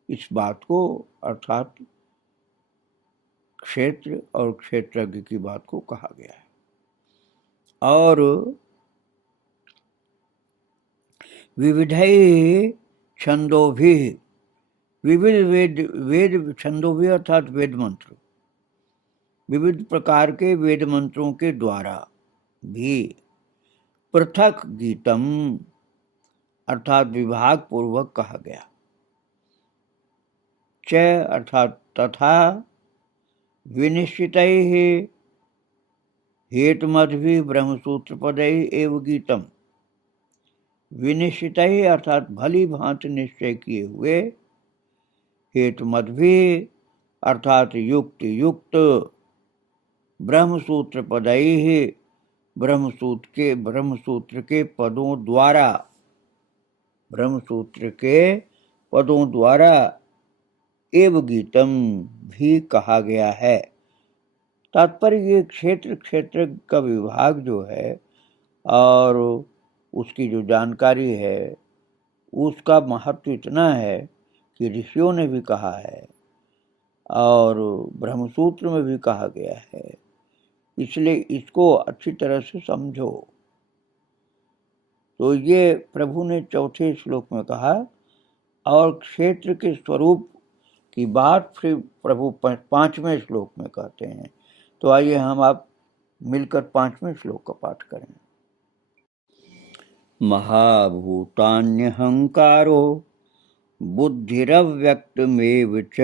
इस बात को अर्थात क्षेत्र और क्षेत्रज्ञ की बात को कहा गया है। और विविधैः छन्दोभिः, विविध वेद छन्दोभिः अर्थात वेद मंत्र, विविध प्रकार के वेद मंत्रों के द्वारा भी पृथक गीतम अर्थात विभाग पूर्वक कहा गया। च अर्थात तथा, विनिश्चितैः हेतुमद्भिः ब्रह्मसूत्रपदैः एव गीतम। विनिश्चितैः अर्थात भली भांति निश्चय किए हुए, हेतुमद्भिः अर्थात युक्ति युक्त, ब्रह्मसूत्रपदैः ब्रह्मसूत्र के पदों द्वारा, ब्रह्मसूत्र के पदों द्वारा एव गीतम भी कहा गया है। तात्पर्य ये क्षेत्र का विभाग जो है और उसकी जो जानकारी है उसका महत्व इतना है कि ऋषियों ने भी कहा है और ब्रह्मसूत्र में भी कहा गया है, इसलिए इसको अच्छी तरह से समझो। तो ये प्रभु ने चौथे श्लोक में कहा। और क्षेत्र के स्वरूप की बात फिर प्रभु पांचवें श्लोक में कहते हैं। तो आइए हम आप मिलकर पांचवें श्लोक का पाठ करें। महाभूतान्यहंकारो बुद्धिरव्यक्तमेव च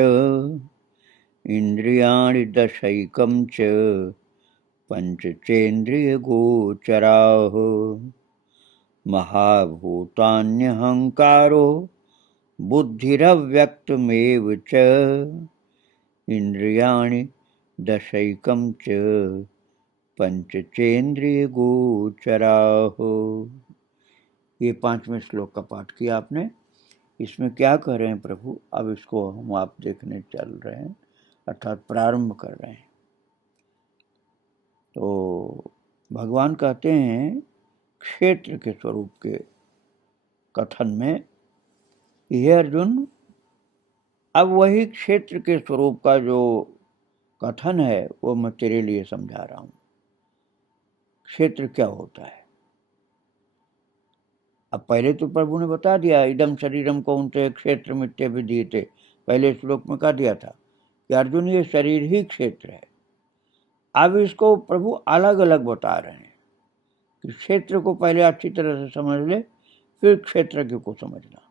इंद्रियाणि दशैकं च पंचचेन्द्रियगोचराः। महाभूतान्यहंकारो बुद्धिरव्यक्तमेव च इंद्रियाणि दशैकं च पंचचेन्द्रियगोचराः। ये पांचवें श्लोक का पाठ किया आपने। इसमें क्या कह रहे हैं प्रभु, अब इसको हम आप देखने चल रहे हैं अर्थात प्रारंभ कर रहे हैं। तो भगवान कहते हैं क्षेत्र के स्वरूप के कथन में, हे अर्जुन, अब वही क्षेत्र के स्वरूप का जो कथन है वो मैं तेरे लिए समझा रहा हूं। क्षेत्र क्या होता है? अब पहले तो प्रभु ने बता दिया, इदम शरीरम कौन्तेय क्षेत्र मिथ्या विधीयते, पहले श्लोक में कह दिया था। कि अर्जुन ये शरीर ही क्षेत्र है। अब इसको प्रभु अलग अलग बता रहे हैं कि क्षेत्र को पहले अच्छी तरह से समझ ले, फिर क्षेत्रज्ञ को समझना।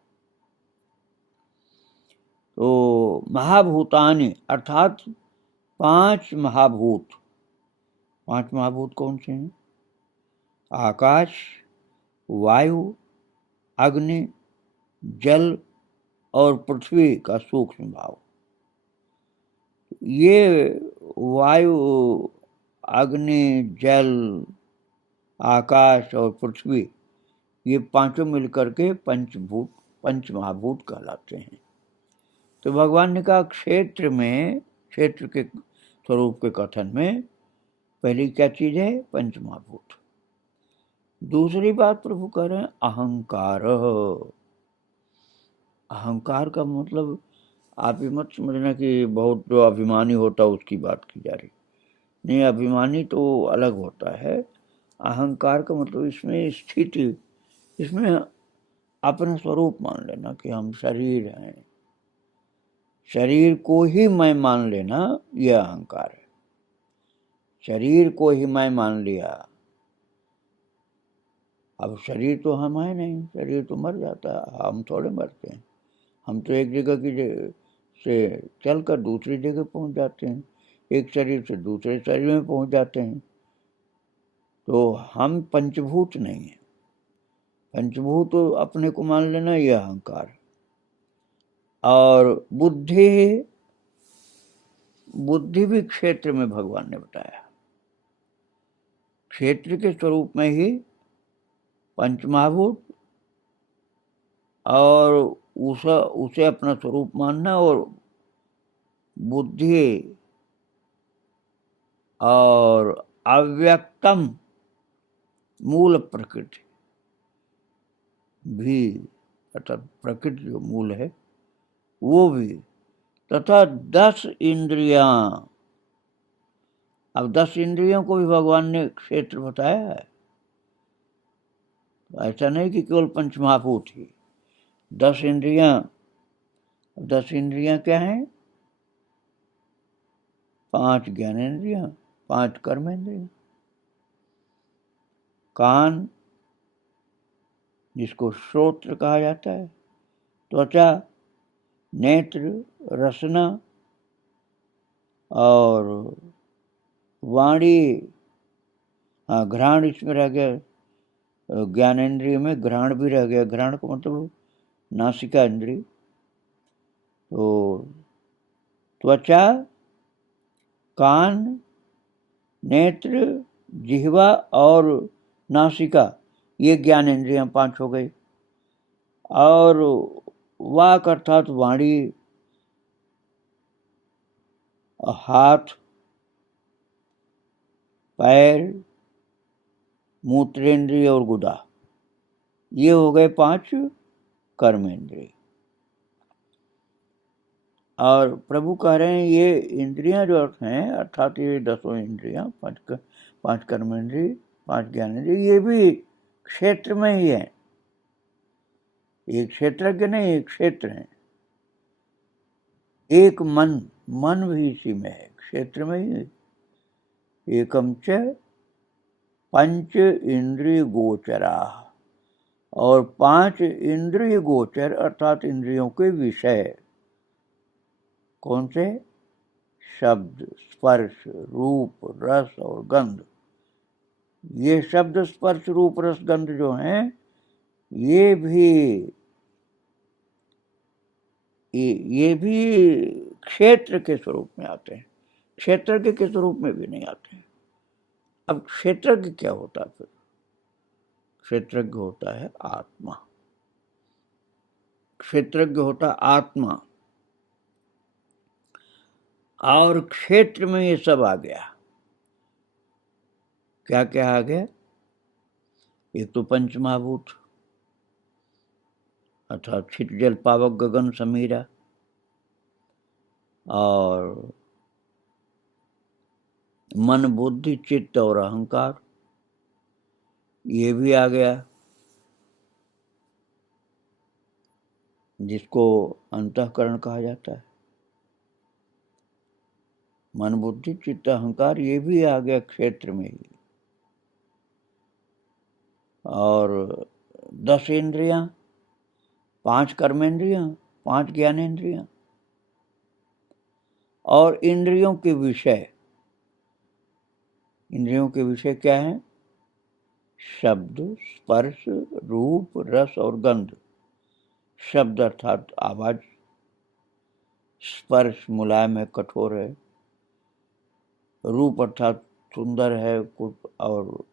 तो महाभूतानि अर्थात 5 महाभूत। 5 महाभूत कौन से हैं? आकाश, वायु, अग्नि, जल और पृथ्वी का सूक्ष्म भाव। ये वायु, अग्नि, जल, आकाश और पृथ्वी, ये पांचों मिलकर के पंचभूत, पंच महाभूत कहलाते हैं। तो भगवान ने कहा क्षेत्र में, क्षेत्र के स्वरूप के कथन में पहली क्या चीज है? पंच महाभूत। दूसरी बात प्रभु कह रहे हैं अहंकार। अहंकार का मतलब आप ये मत समझना कि बहुत जो अभिमानी होता है उसकी बात की जा रही नहीं। अभिमानी तो अलग होता है। अहंकार का मतलब इसमें स्थिति, इसमें अपना स्वरूप मान लेना कि हम शरीर हैं, शरीर को ही मैं मान लेना, यह अहंकार है। शरीर को ही मैं मान लिया। अब शरीर तो हम है नहीं, शरीर तो मर जाता है, हम थोड़े मरते हैं। हम तो एक जगह की से चलकर दूसरी जगह पहुंच जाते हैं, एक शरीर से दूसरे शरीर में पहुंच जाते हैं। तो हम पंचभूत नहीं है। पंचभूत तो अपने को मान लेना, यह अहंकार। और बुद्धि, बुद्धि भी क्षेत्र में भगवान ने बताया। क्षेत्र के स्वरूप में ही पंचमहाभूत और उसे अपना स्वरूप मानना, और बुद्धि और अव्यक्तम मूल प्रकृति भी, अर्थात प्रकृति जो मूल है वो भी, तथा 10 इंद्रियां। अब 10 इंद्रियों को भी भगवान ने क्षेत्र बताया है। ऐसा नहीं कि केवल पंचमहाभूत ही। 10 इंद्रियां। 10 इंद्रियां क्या हैं? 5 ज्ञानेंद्रियां, 5 कर्मेंद्रियां। कान, जिसको श्रोत्र कहा जाता है, त्वचा, नेत्र, रसना और वाणी। हाँ, घ्राण इसमें रह गया, ज्ञानेंद्रिय में घ्राण भी रह गया। घ्राण का मतलब नासिका इंद्रिय। तो त्वचा, कान, नेत्र, जिह्वा और नासिका, ये ज्ञानेंद्रियां 5 हो गई। और वाक अर्थात वाणी, हाथ, पैर, मूत्रेंद्रिय और गुदा, ये हो गए 5 कर्मेंद्रिय। और प्रभु कह रहे हैं ये इंद्रियां जो हैं, अर्थात ये 10 इंद्रियां, 5 कर्मेंद्रिय, 5 ज्ञानेंद्रिय, ये भी क्षेत्र में ही है। एक क्षेत्रज्ञ नहीं, एक क्षेत्र है। एक मन, मन भी इसी में है, क्षेत्र में ही। एकम च पंच इंद्रिय गोचरा, और 5 इंद्रिय गोचर अर्थात इंद्रियों के विषय। कौन से? शब्द, स्पर्श, रूप, रस और गंध। ये शब्द, स्पर्श, रूप, रस, गंध जो हैं, ये भी क्षेत्र के स्वरूप में आते हैं, क्षेत्रज्ञ के स्वरूप में भी नहीं आते हैं। अब क्षेत्रज्ञ क्या होता है फिर? क्षेत्रज्ञ होता है आत्मा। क्षेत्रज्ञ होता आत्मा। और क्षेत्र में ये सब आ गया। क्या क्या आ गया? एक तो पंचमहाभूत अर्थात छिट जल पावक गगन समीरा, और मन, बुद्धि, चित्त और अहंकार, ये भी आ गया, जिसको अंतःकरण कहा जाता है। मन बुद्धि चित्त अहंकार ये भी आ गया क्षेत्र में ही। और 10 इंद्रियां, 5 कर्मेंद्रियां, 5 ज्ञानेंद्रियां और इंद्रियों के विषय। इंद्रियों के विषय क्या है? शब्द, स्पर्श, रूप, रस और गंध। शब्द अर्थात आवाज, स्पर्श मुलायम है कठोर है, रूप अर्थात सुंदर है और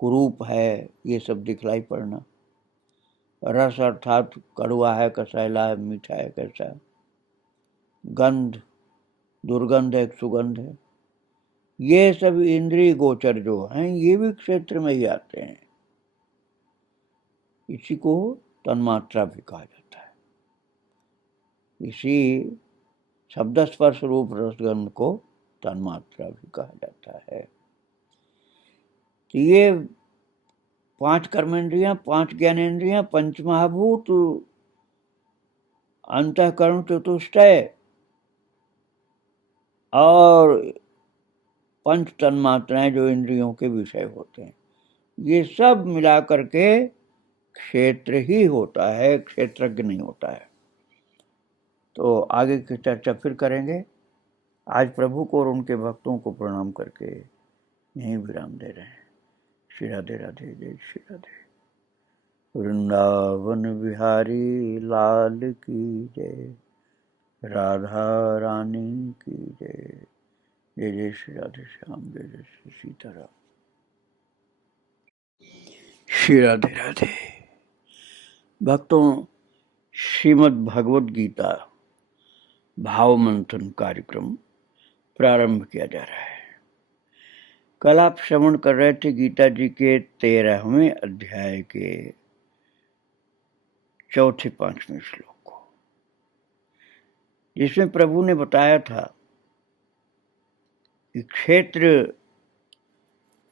कुरूप है, ये सब दिखलाई पड़ना। रस अर्थात कड़वा है, कसैला है, मीठा है, कैसा है। गंध दुर्गंध है, सुगंध है। ये सब इंद्रिय गोचर जो हैं ये भी क्षेत्र में ही आते हैं। इसी को तन्मात्रा भी कहा जाता है। इसी शब्द स्पर्श रूप रसगंध को तन्मात्रा भी कहा जाता है। तो ये 5 कर्मेंद्रियां, 5 ज्ञानेंद्रियां, पंचमहाभूत, अंतःकरण चतुष्टय और 5 तन्मात्राएं जो इंद्रियों के विषय होते हैं, ये सब मिला करके क्षेत्र ही होता है, क्षेत्रज्ञ नहीं होता है। तो आगे की चर्चा फिर करेंगे। आज प्रभु को और उनके भक्तों को प्रणाम करके यहीं विराम दे रहे हैं। श्री राधे राधे, जय श्री राधे। वृंदावन बिहारी लाल की जय, राधा रानी की जय। जय जय श्री राधे श्याम, जय जय श्री सीताराम। श्री राधे राधे। भक्तों, श्रीमद् भगवद गीता भाव मंथन कार्यक्रम प्रारंभ किया जा रहा है। कल आप श्रवण कर रहे थे गीता जी के 13वें अध्याय के 4-5वें श्लोक को, जिसमें प्रभु ने बताया था कि क्षेत्र,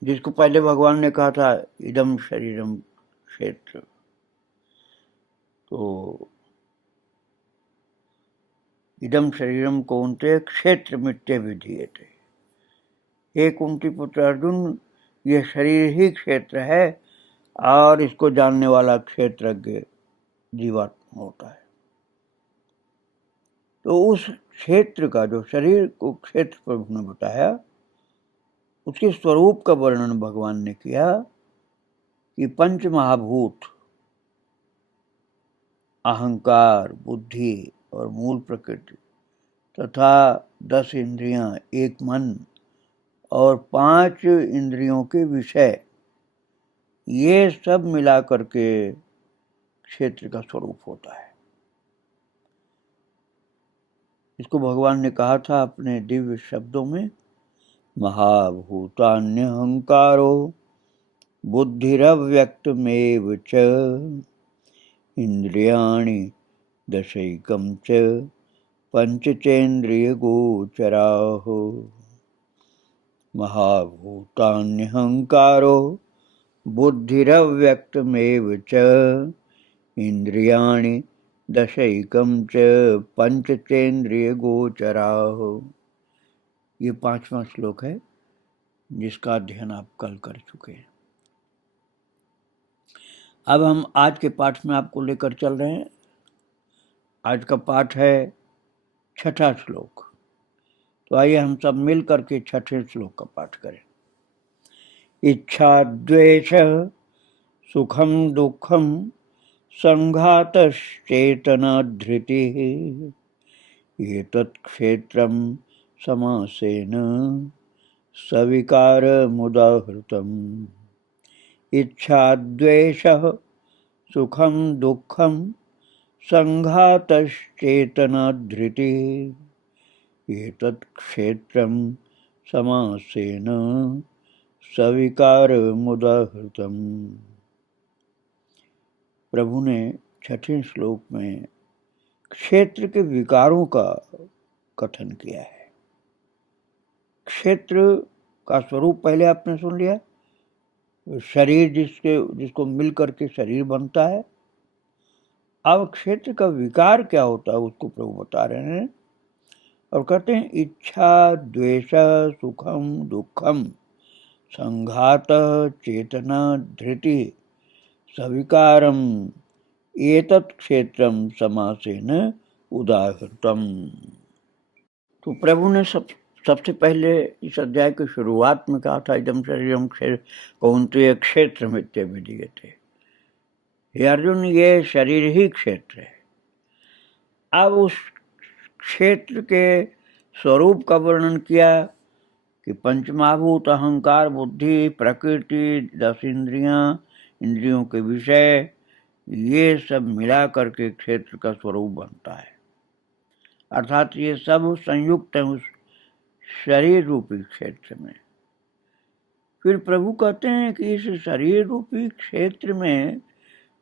जिसको पहले भगवान ने कहा था इदम शरीरम क्षेत्र, तो इदम शरीरम कौन्तेय क्षेत्र मित्ते विधीयते। हे कुंती पुत्र अर्जुन, यह शरीर ही क्षेत्र है और इसको जानने वाला क्षेत्रज्ञ जीवात्मा होता है। तो उस क्षेत्र का, जो शरीर को क्षेत्र प्रभु ने बताया, उसके स्वरूप का वर्णन भगवान ने किया कि 5 महाभूत अहंकार, बुद्धि और मूल प्रकृति तथा 10 इंद्रियां, 1 मन और 5 इंद्रियों के विषय, ये सब मिला करके क्षेत्र का स्वरूप होता है। इसको भगवान ने कहा था अपने दिव्य शब्दों में, महाभूतान्यहंकारो बुद्धिरव्यक्तमेव च इंद्रियाणि दशैकं च पंचचेन्द्रियगोचराः। महाभूतान्यहंकारो बुद्धिरव्यक्तमेव च इंद्रियाणि दशैकं च पंचचेन्द्रियगोचराः। ये 5वां श्लोक है जिसका अध्ययन आप कल कर चुके हैं। अब हम आज के पाठ में आपको लेकर चल रहे हैं। आज का पाठ है 6ठा श्लोक। तो आइए हम सब मिल करके 6ठे श्लोक का पाठ करें। इच्छा द्वेष सुखम दुखम संघातश्चेतना धृतिः एतत् क्षेत्रं समासेन सविकारमुदाहृतम्। इच्छा द्वेषः सुखम दुखम संघातश्चेतना धृतिः एतत् क्षेत्रं समासेन सविकारमुदाहृतम्। प्रभु ने 6ठे श्लोक में क्षेत्र के विकारों का कथन किया है। क्षेत्र का स्वरूप पहले आपने सुन लिया, शरीर जिसको मिलकर के शरीर बनता है। अब क्षेत्र का विकार क्या होता है उसको प्रभु बता रहे हैं। और कहते हैं इच्छा द्वेष सुखम दुखम संघात चेतना धृति सविकारम एतत् क्षेत्रम समासेन उदाहृतम। तो प्रभु ने सबसे पहले इस अध्याय की शुरुआत में कहा था इदम शरीरम कौन्तेय क्षेत्र मित्य विधीयते। हे अर्जुन, ये शरीर ही क्षेत्र है। अब उस क्षेत्र के स्वरूप का वर्णन किया कि पंचमहाभूत अहंकार बुद्धि प्रकृति 10 इंद्रियां, इंद्रियों के विषय, ये सब मिला करके क्षेत्र का स्वरूप बनता है। अर्थात ये सब संयुक्त है उस शरीर रूपी क्षेत्र में। फिर प्रभु कहते हैं कि इस शरीर रूपी क्षेत्र में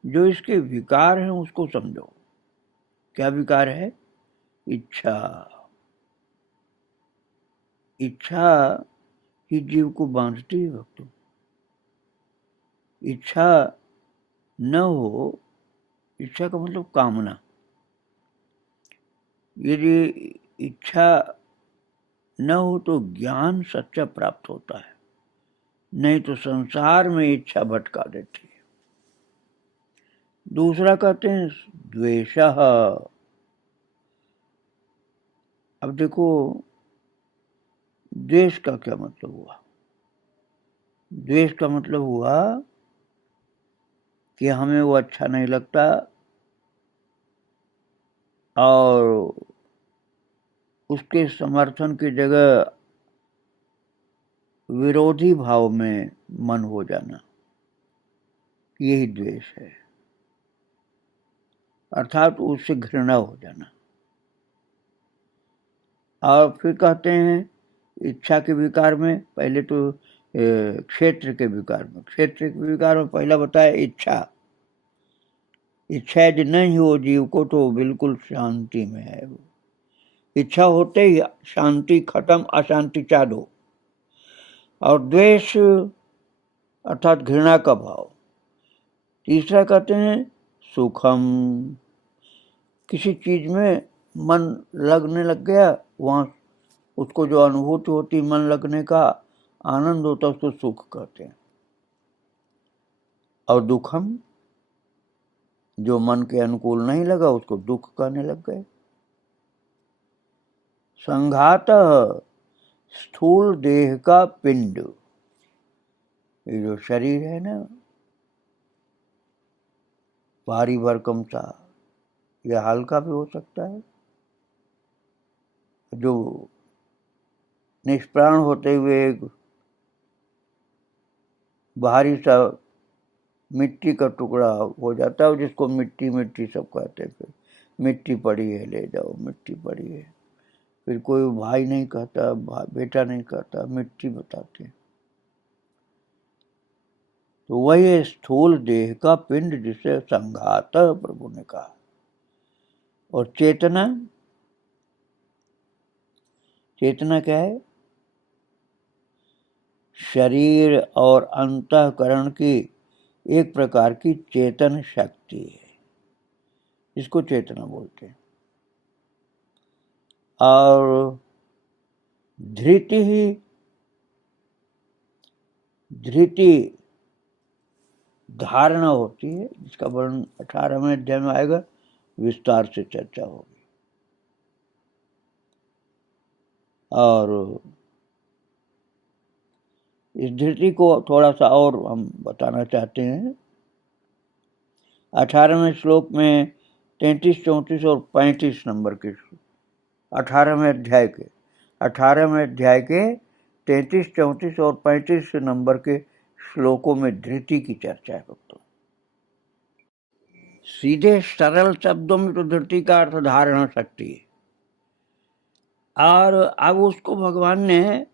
जो इसके विकार हैं उसको समझो। क्या विकार है? इच्छा। इच्छा ही जीव को बांधती है भक्तों। इच्छा न हो, इच्छा का मतलब कामना। यदि इच्छा न हो तो ज्ञान सच्चा प्राप्त होता है, नहीं तो संसार में इच्छा भटका देती है। दूसरा कहते हैं द्वेष। अब देखो, द्वेष का क्या मतलब हुआ? द्वेष का मतलब हुआ कि हमें वो अच्छा नहीं लगता और उसके समर्थन की जगह विरोधी भाव में मन हो जाना, यही द्वेष है। अर्थात उससे घृणा हो जाना। और फिर कहते हैं इच्छा के विकार में, पहले तो क्षेत्र के विकार में, क्षेत्र के विकार में पहला बताया इच्छा। इच्छा यदि नहीं हो जीव को तो बिल्कुल शांति में है वो। इच्छा होते ही शांति खत्म, अशांति चालू। और द्वेष अर्थात घृणा का भाव। तीसरा कहते हैं सुखम। किसी चीज में मन लगने लग गया, वहां उसको जो अनुभूति होती मन लगने का, आनंद होता, उसको सुख कहते हैं। और दुखम, जो मन के अनुकूल नहीं लगा उसको दुख कहने लग गए। संघात, स्थूल देह का पिंड, ये जो शरीर है ना, भारी भरकम सा, यह हल्का भी हो सकता है। जो निष्प्राण होते हुए भारी सा मिट्टी का टुकड़ा हो जाता है, जिसको मिट्टी मिट्टी सब कहते हैं। फिर मिट्टी पड़ी है, ले जाओ, मिट्टी पड़ी है। फिर कोई भाई नहीं कहता, बेटा नहीं कहता, मिट्टी बताते हैं। तो वही स्थूल देह का पिंड जिसे संघात प्रभु ने कहा। और चेतना, चेतना क्या है? शरीर और अंतःकरण की एक प्रकार की चेतन शक्ति है, इसको चेतना बोलते हैं। और धृति ही, धृति धारणा होती है, जिसका वर्णन 18वें अध्याय में आएगा, विस्तार से चर्चा होगी। और इस धृति को थोड़ा सा और हम बताना चाहते हैं। 18वें श्लोक में 33, 34 और 35 नंबर के, 18वें अध्याय के 33, 34 और 35 नंबर के श्लोकों में धृति की चर्चा है भक्तों। सीधे सरल शब्दों में तो धृति का अर्थ धारणा शक्ति है। और अब उसको भगवान ने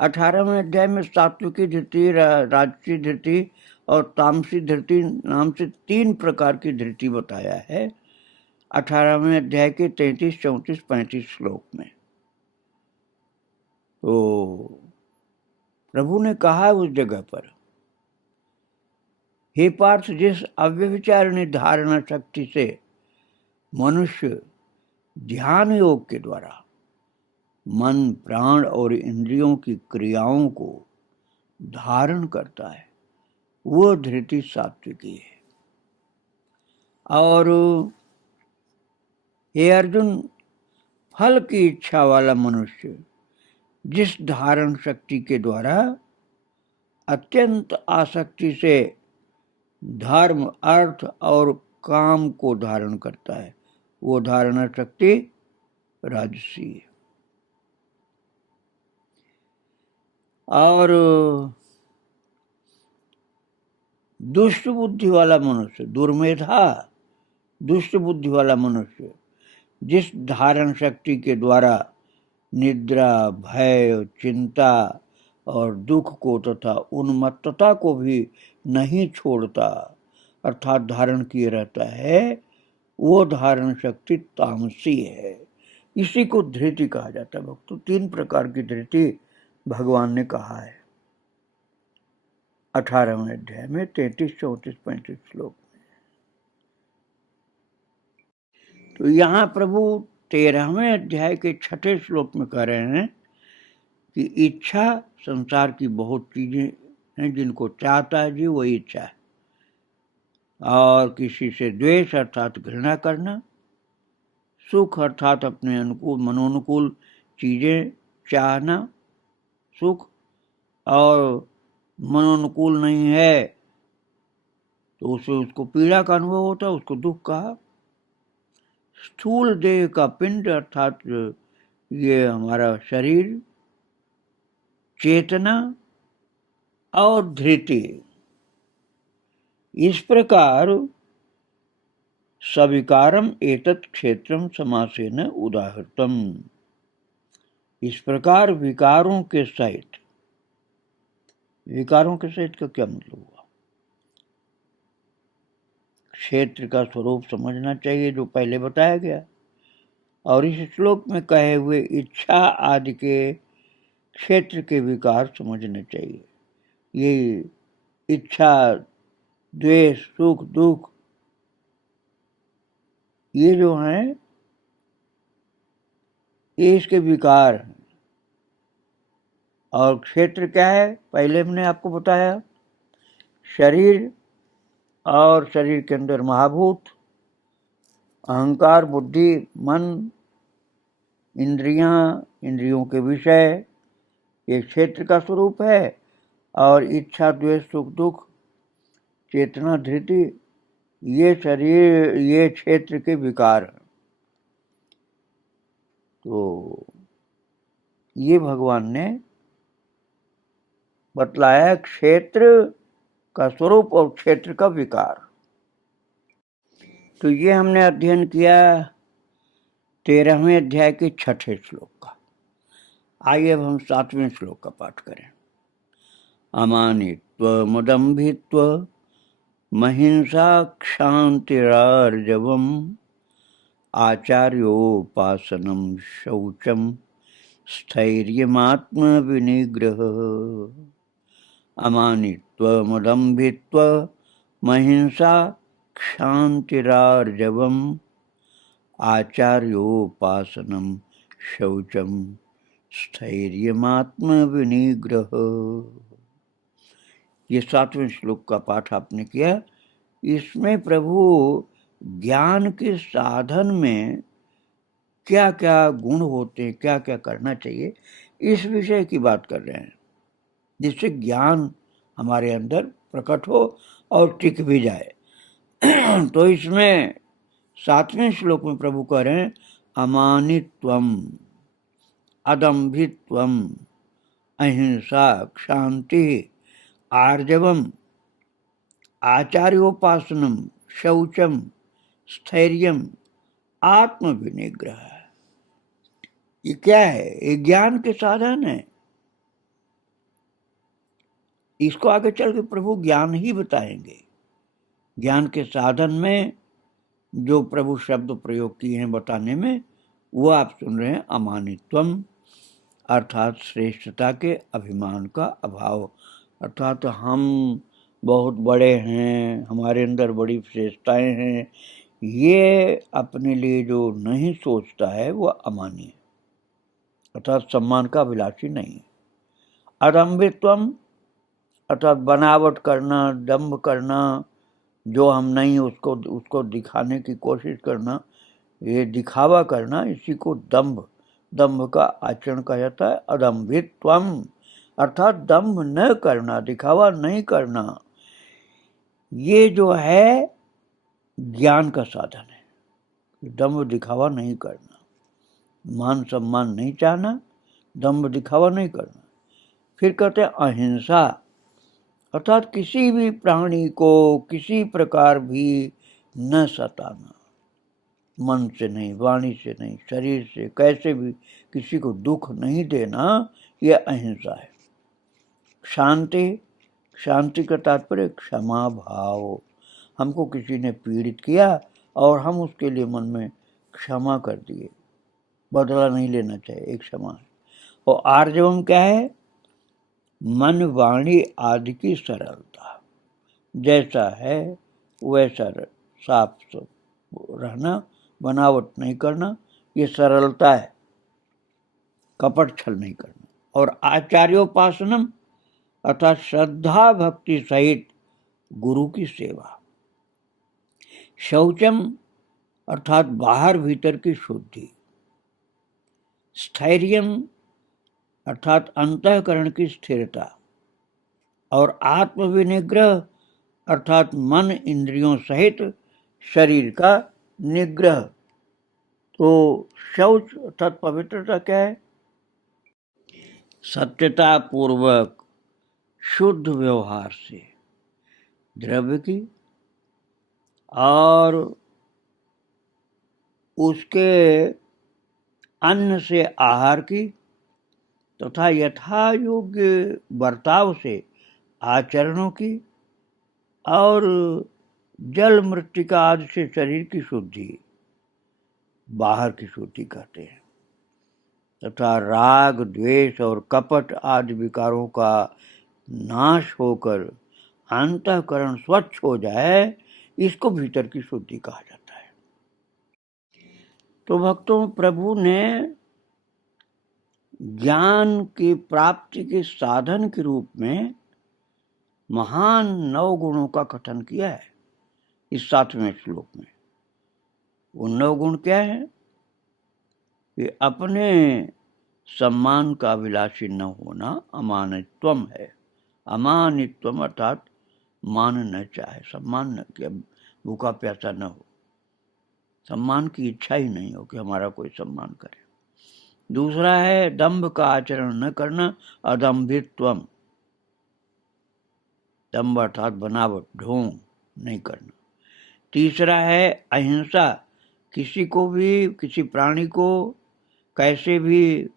18वें अध्याय में सात्विकी धृति, राजसी धृति और तामसी धृति नाम से 3 प्रकार की धृति बताया है 18वें अध्याय के 33, 34, 35 श्लोक में। तो प्रभु ने कहा उस जगह पर, हे पार्थ, जिस अव्यभिचारिणी धारणा शक्ति से मनुष्य ध्यान योग के द्वारा मन, प्राण और इंद्रियों की क्रियाओं को धारण करता है, वो धृति सात्विकी है। और हे अर्जुन, फल की इच्छा वाला मनुष्य जिस धारण शक्ति के द्वारा अत्यंत आसक्ति से धर्म, अर्थ और काम को धारण करता है, वो धारणा शक्ति राजसी है। और दुष्ट बुद्धि वाला मनुष्य, दुर्मेधा दुष्ट बुद्धि वाला मनुष्य जिस धारण शक्ति के द्वारा निद्रा, भय, चिंता और दुख को तथा उन्मत्तता को भी नहीं छोड़ता, अर्थात धारण किए रहता है, वो धारण शक्ति तामसी है। इसी को धृति कहा जाता है। भक्तों, 3 प्रकार की धृति भगवान ने कहा है 18वें अध्याय में 33, 34, 35 श्लोक में। तो यहाँ प्रभु 13वें अध्याय के 6ठे श्लोक में कह रहे हैं कि इच्छा, संसार की बहुत चीजें हैं जिनको चाहता है जी, वही इच्छा है। और किसी से द्वेष अर्थात घृणा करना, सुख अर्थात अपने अनुकूल मनोनुकूल चीजें चाहना, सुख, और मनोनुकूल नहीं है तो उसे उसको पीड़ा का अनुभव होता है, उसको दुख कहा। स्थूल देह का पिंड अर्थात ये हमारा शरीर, चेतना और धृति, इस प्रकार सविकारम एतत् क्षेत्रम समासेन उदाहृतम। इस प्रकार विकारों के सहित, विकारों के सहित का क्या मतलब हुआ? क्षेत्र का स्वरूप समझना चाहिए जो पहले बताया गया, और इस श्लोक में कहे हुए इच्छा आदि के क्षेत्र के विकार समझने चाहिए। ये इच्छा, द्वेष, सुख, दुख, ये जो हैं ये इसके विकार हैं। और क्षेत्र क्या है? पहले हमने आपको बताया, शरीर और शरीर के अंदर महाभूत, अहंकार, बुद्धि, मन, इंद्रियां, इंद्रियों के विषय, ये क्षेत्र का स्वरूप है। और इच्छा, द्वेष, सुख, दुख, चेतना, धृति, ये शरीर, ये क्षेत्र के विकार हैं। तो ये भगवान ने बतलाया क्षेत्र का स्वरूप और क्षेत्र का विकार। तो ये हमने अध्ययन किया 13वें अध्याय के 6ठे श्लोक का। आइए अब हम 7वें श्लोक का पाठ करें। अमानित्व मदम्भित्व महिंसा क्षान्तिरार्जवम् आचार्योपासनं शौचं स्थैर्यमात्म विनिग्रह। अमानित्व मदम्भित्व महिंसा क्षान्तिरार्जवम् आचार्योपासनं शौचं स्थैर्यमात्म विनिग्रह। ये 7वें श्लोक का पाठ आपने किया। इसमें प्रभु ज्ञान के साधन में क्या क्या गुण होते हैं, क्या क्या करना चाहिए, इस विषय की बात कर रहे हैं, जिससे ज्ञान हमारे अंदर प्रकट हो और टिक भी जाए। तो इसमें 7वें श्लोक में प्रभु कह रहे हैं अमानित्वम, अदम्भित्वम, अहिंसा, क्षांति, आर्जवम, आचार्योपासनम, शौचम, स्थैर्यम, आत्म विनिग्रह। ये क्या है? ये ज्ञान के साधन है। इसको आगे चल के प्रभु ज्ञान ही बताएंगे। ज्ञान के साधन में जो प्रभु शब्द प्रयोग किए हैं बताने में, वो आप सुन रहे हैं अमानित्वम, अर्थात श्रेष्ठता के अभिमान का अभाव, अर्थात हम बहुत बड़े हैं, हमारे अंदर बड़ी श्रेष्ठताएं हैं, ये अपने लिए जो नहीं सोचता है वो अमानी है। अर्थात सम्मान का अभिलाषी नहीं। अदम्भित्वम अर्थात बनावट करना, दंभ करना, जो हम नहीं उसको दिखाने की कोशिश करना, ये दिखावा करना, इसी को दंभ का आचरण कहा जाता है। अदम्भित्वम अर्थात दंभ न करना, दिखावा नहीं करना, ये जो है ज्ञान का साधन है। दंभ दिखावा नहीं करना, मान सम्मान नहीं चाहना, दंभ दिखावा नहीं करना। फिर कहते हैं अहिंसा अर्थात किसी भी प्राणी को किसी प्रकार भी न सताना, मन से नहीं, वाणी से नहीं, शरीर से, कैसे भी किसी को दुख नहीं देना, यह अहिंसा है। शांति का तात्पर्य क्षमा भाव। हमको किसी ने पीड़ित किया और हम उसके लिए मन में क्षमा कर दिए, बदला नहीं लेना चाहिए, एक क्षमा है। और आर्जवम क्या है? मन वाणी आदि की सरलता, जैसा है वैसा साफ रहना, बनावट नहीं करना, ये सरलता है, कपट छल नहीं करना। और आचार्योपासनम अर्थात श्रद्धा भक्ति सहित गुरु की सेवा। शौचम अर्थात बाहर भीतर की शुद्धि। स्थैर्यम अर्थात अंतःकरण की स्थिरता। और आत्मविनिग्रह अर्थात मन इंद्रियों सहित शरीर का निग्रह। तो शौच अर्थात पवित्रता क्या है? सत्यता पूर्वक शुद्ध व्यवहार से द्रव्य की और उसके अन्न से आहार की तथा यथा योग्य बर्ताव से आचरणों की और जल मृत्तिका आदि से शरीर की शुद्धि, बाहर की शुद्धि कहते हैं। तथा राग द्वेष और कपट आदि विकारों का नाश होकर अंतःकरण स्वच्छ हो जाए, इसको भीतर की शुद्धि कहा जाता है। तो भक्तों, प्रभु ने ज्ञान की प्राप्ति के साधन के रूप में महान 9 गुणों का कथन किया है इस 7वें श्लोक में। वो 9 गुण क्या है? कि अपने सम्मान का अभिलाषी न होना अमानित्वम है। अमानित्वम अर्थात मान न चाहे, सम्मान न किया, भूखा प्यासा न हो, सम्मान की इच्छा ही नहीं हो कि हमारा कोई सम्मान करे। दूसरा है दंभ का आचरण न करना, अदम्भित्वम, दंभ अर्थात बनावट, ढोंग नहीं करना। तीसरा है अहिंसा, किसी को भी, किसी प्राणी को कैसे भी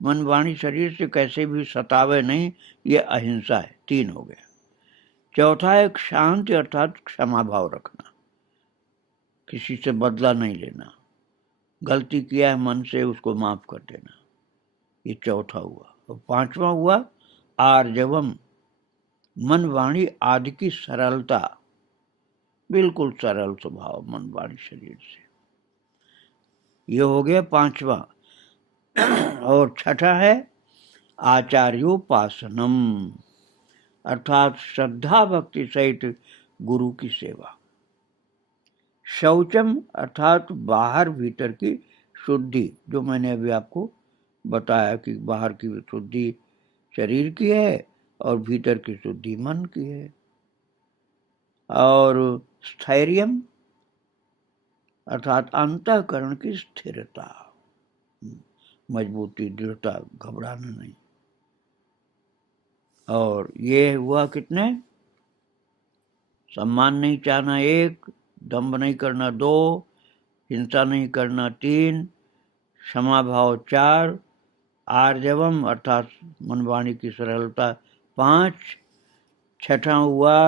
मन वाणी शरीर से कैसे भी सतावे नहीं, ये अहिंसा है। 3 हो गया। चौथा है शांति अर्थात क्षमा भाव रखना, किसी से बदला नहीं लेना, गलती किया है मन से उसको माफ कर देना, ये चौथा हुआ। और 5वां हुआ आर्जवम, मन वाणी आदि की सरलता, बिल्कुल सरल स्वभाव मन वाणी शरीर से, ये हो गया 5वां। और छठा है आचार्योपासनम अर्थात श्रद्धा भक्ति सहित गुरु की सेवा। शौचम अर्थात बाहर भीतर की शुद्धि, जो मैंने अभी आपको बताया कि बाहर की शुद्धि शरीर की है और भीतर की शुद्धि मन की है। और स्थैर्यम अर्थात अंतःकरण की स्थिरता, मजबूती, दृढ़ता, घबराना नहीं। और ये हुआ कितने? सम्मान नहीं चाहना 1, दंभ नहीं करना 2, हिंसा नहीं करना 3, क्षमा भाव 4, आर्जवम अर्थात मन वाणी की सरलता 5, छठा हुआ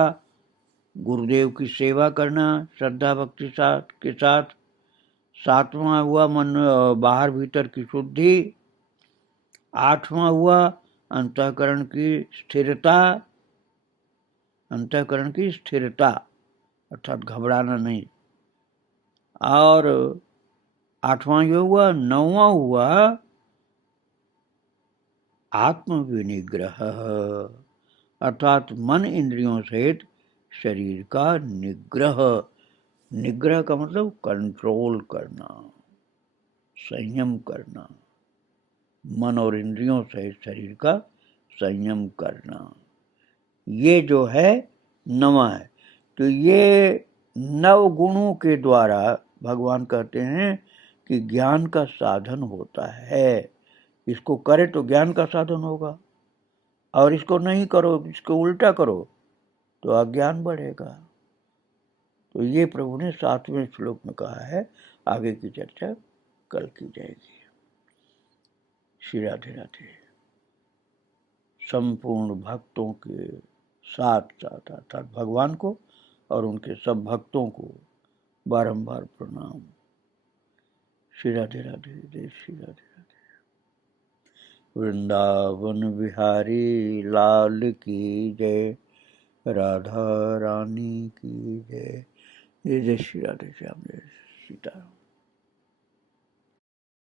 गुरुदेव की सेवा करना श्रद्धा भक्ति के साथ, 7वां हुआ मन बाहर भीतर की शुद्धि, 8वां हुआ अंतःकरण की स्थिरता, अंतःकरण की स्थिरता अर्थात घबराना नहीं। और 8वां ये हुआ। 9वां हुआ आत्म विनिग्रह, अर्थात मन इंद्रियों सहित शरीर का निग्रह। निग्रह का मतलब कंट्रोल करना, संयम करना, मन और इंद्रियों सहित शरीर का संयम करना, ये जो है नवा है। तो ये नव गुणों के द्वारा भगवान कहते हैं कि ज्ञान का साधन होता है। इसको करे तो ज्ञान का साधन होगा, और इसको नहीं करो, इसको उल्टा करो तो अज्ञान बढ़ेगा। तो ये प्रभु ने 7वें श्लोक में कहा है। आगे की चर्चा कल की जाएगी। श्री राधे राधे। संपूर्ण भक्तों के साथ साथ अर्थात भगवान को और उनके सब भक्तों को बारंबार प्रणाम। श्री राधे राधे, जय श्री राधे राधे। वृंदावन बिहारी लाल की जय, राधा रानी की जय। जय जय श्री राधे श्याम, जय सीताराम।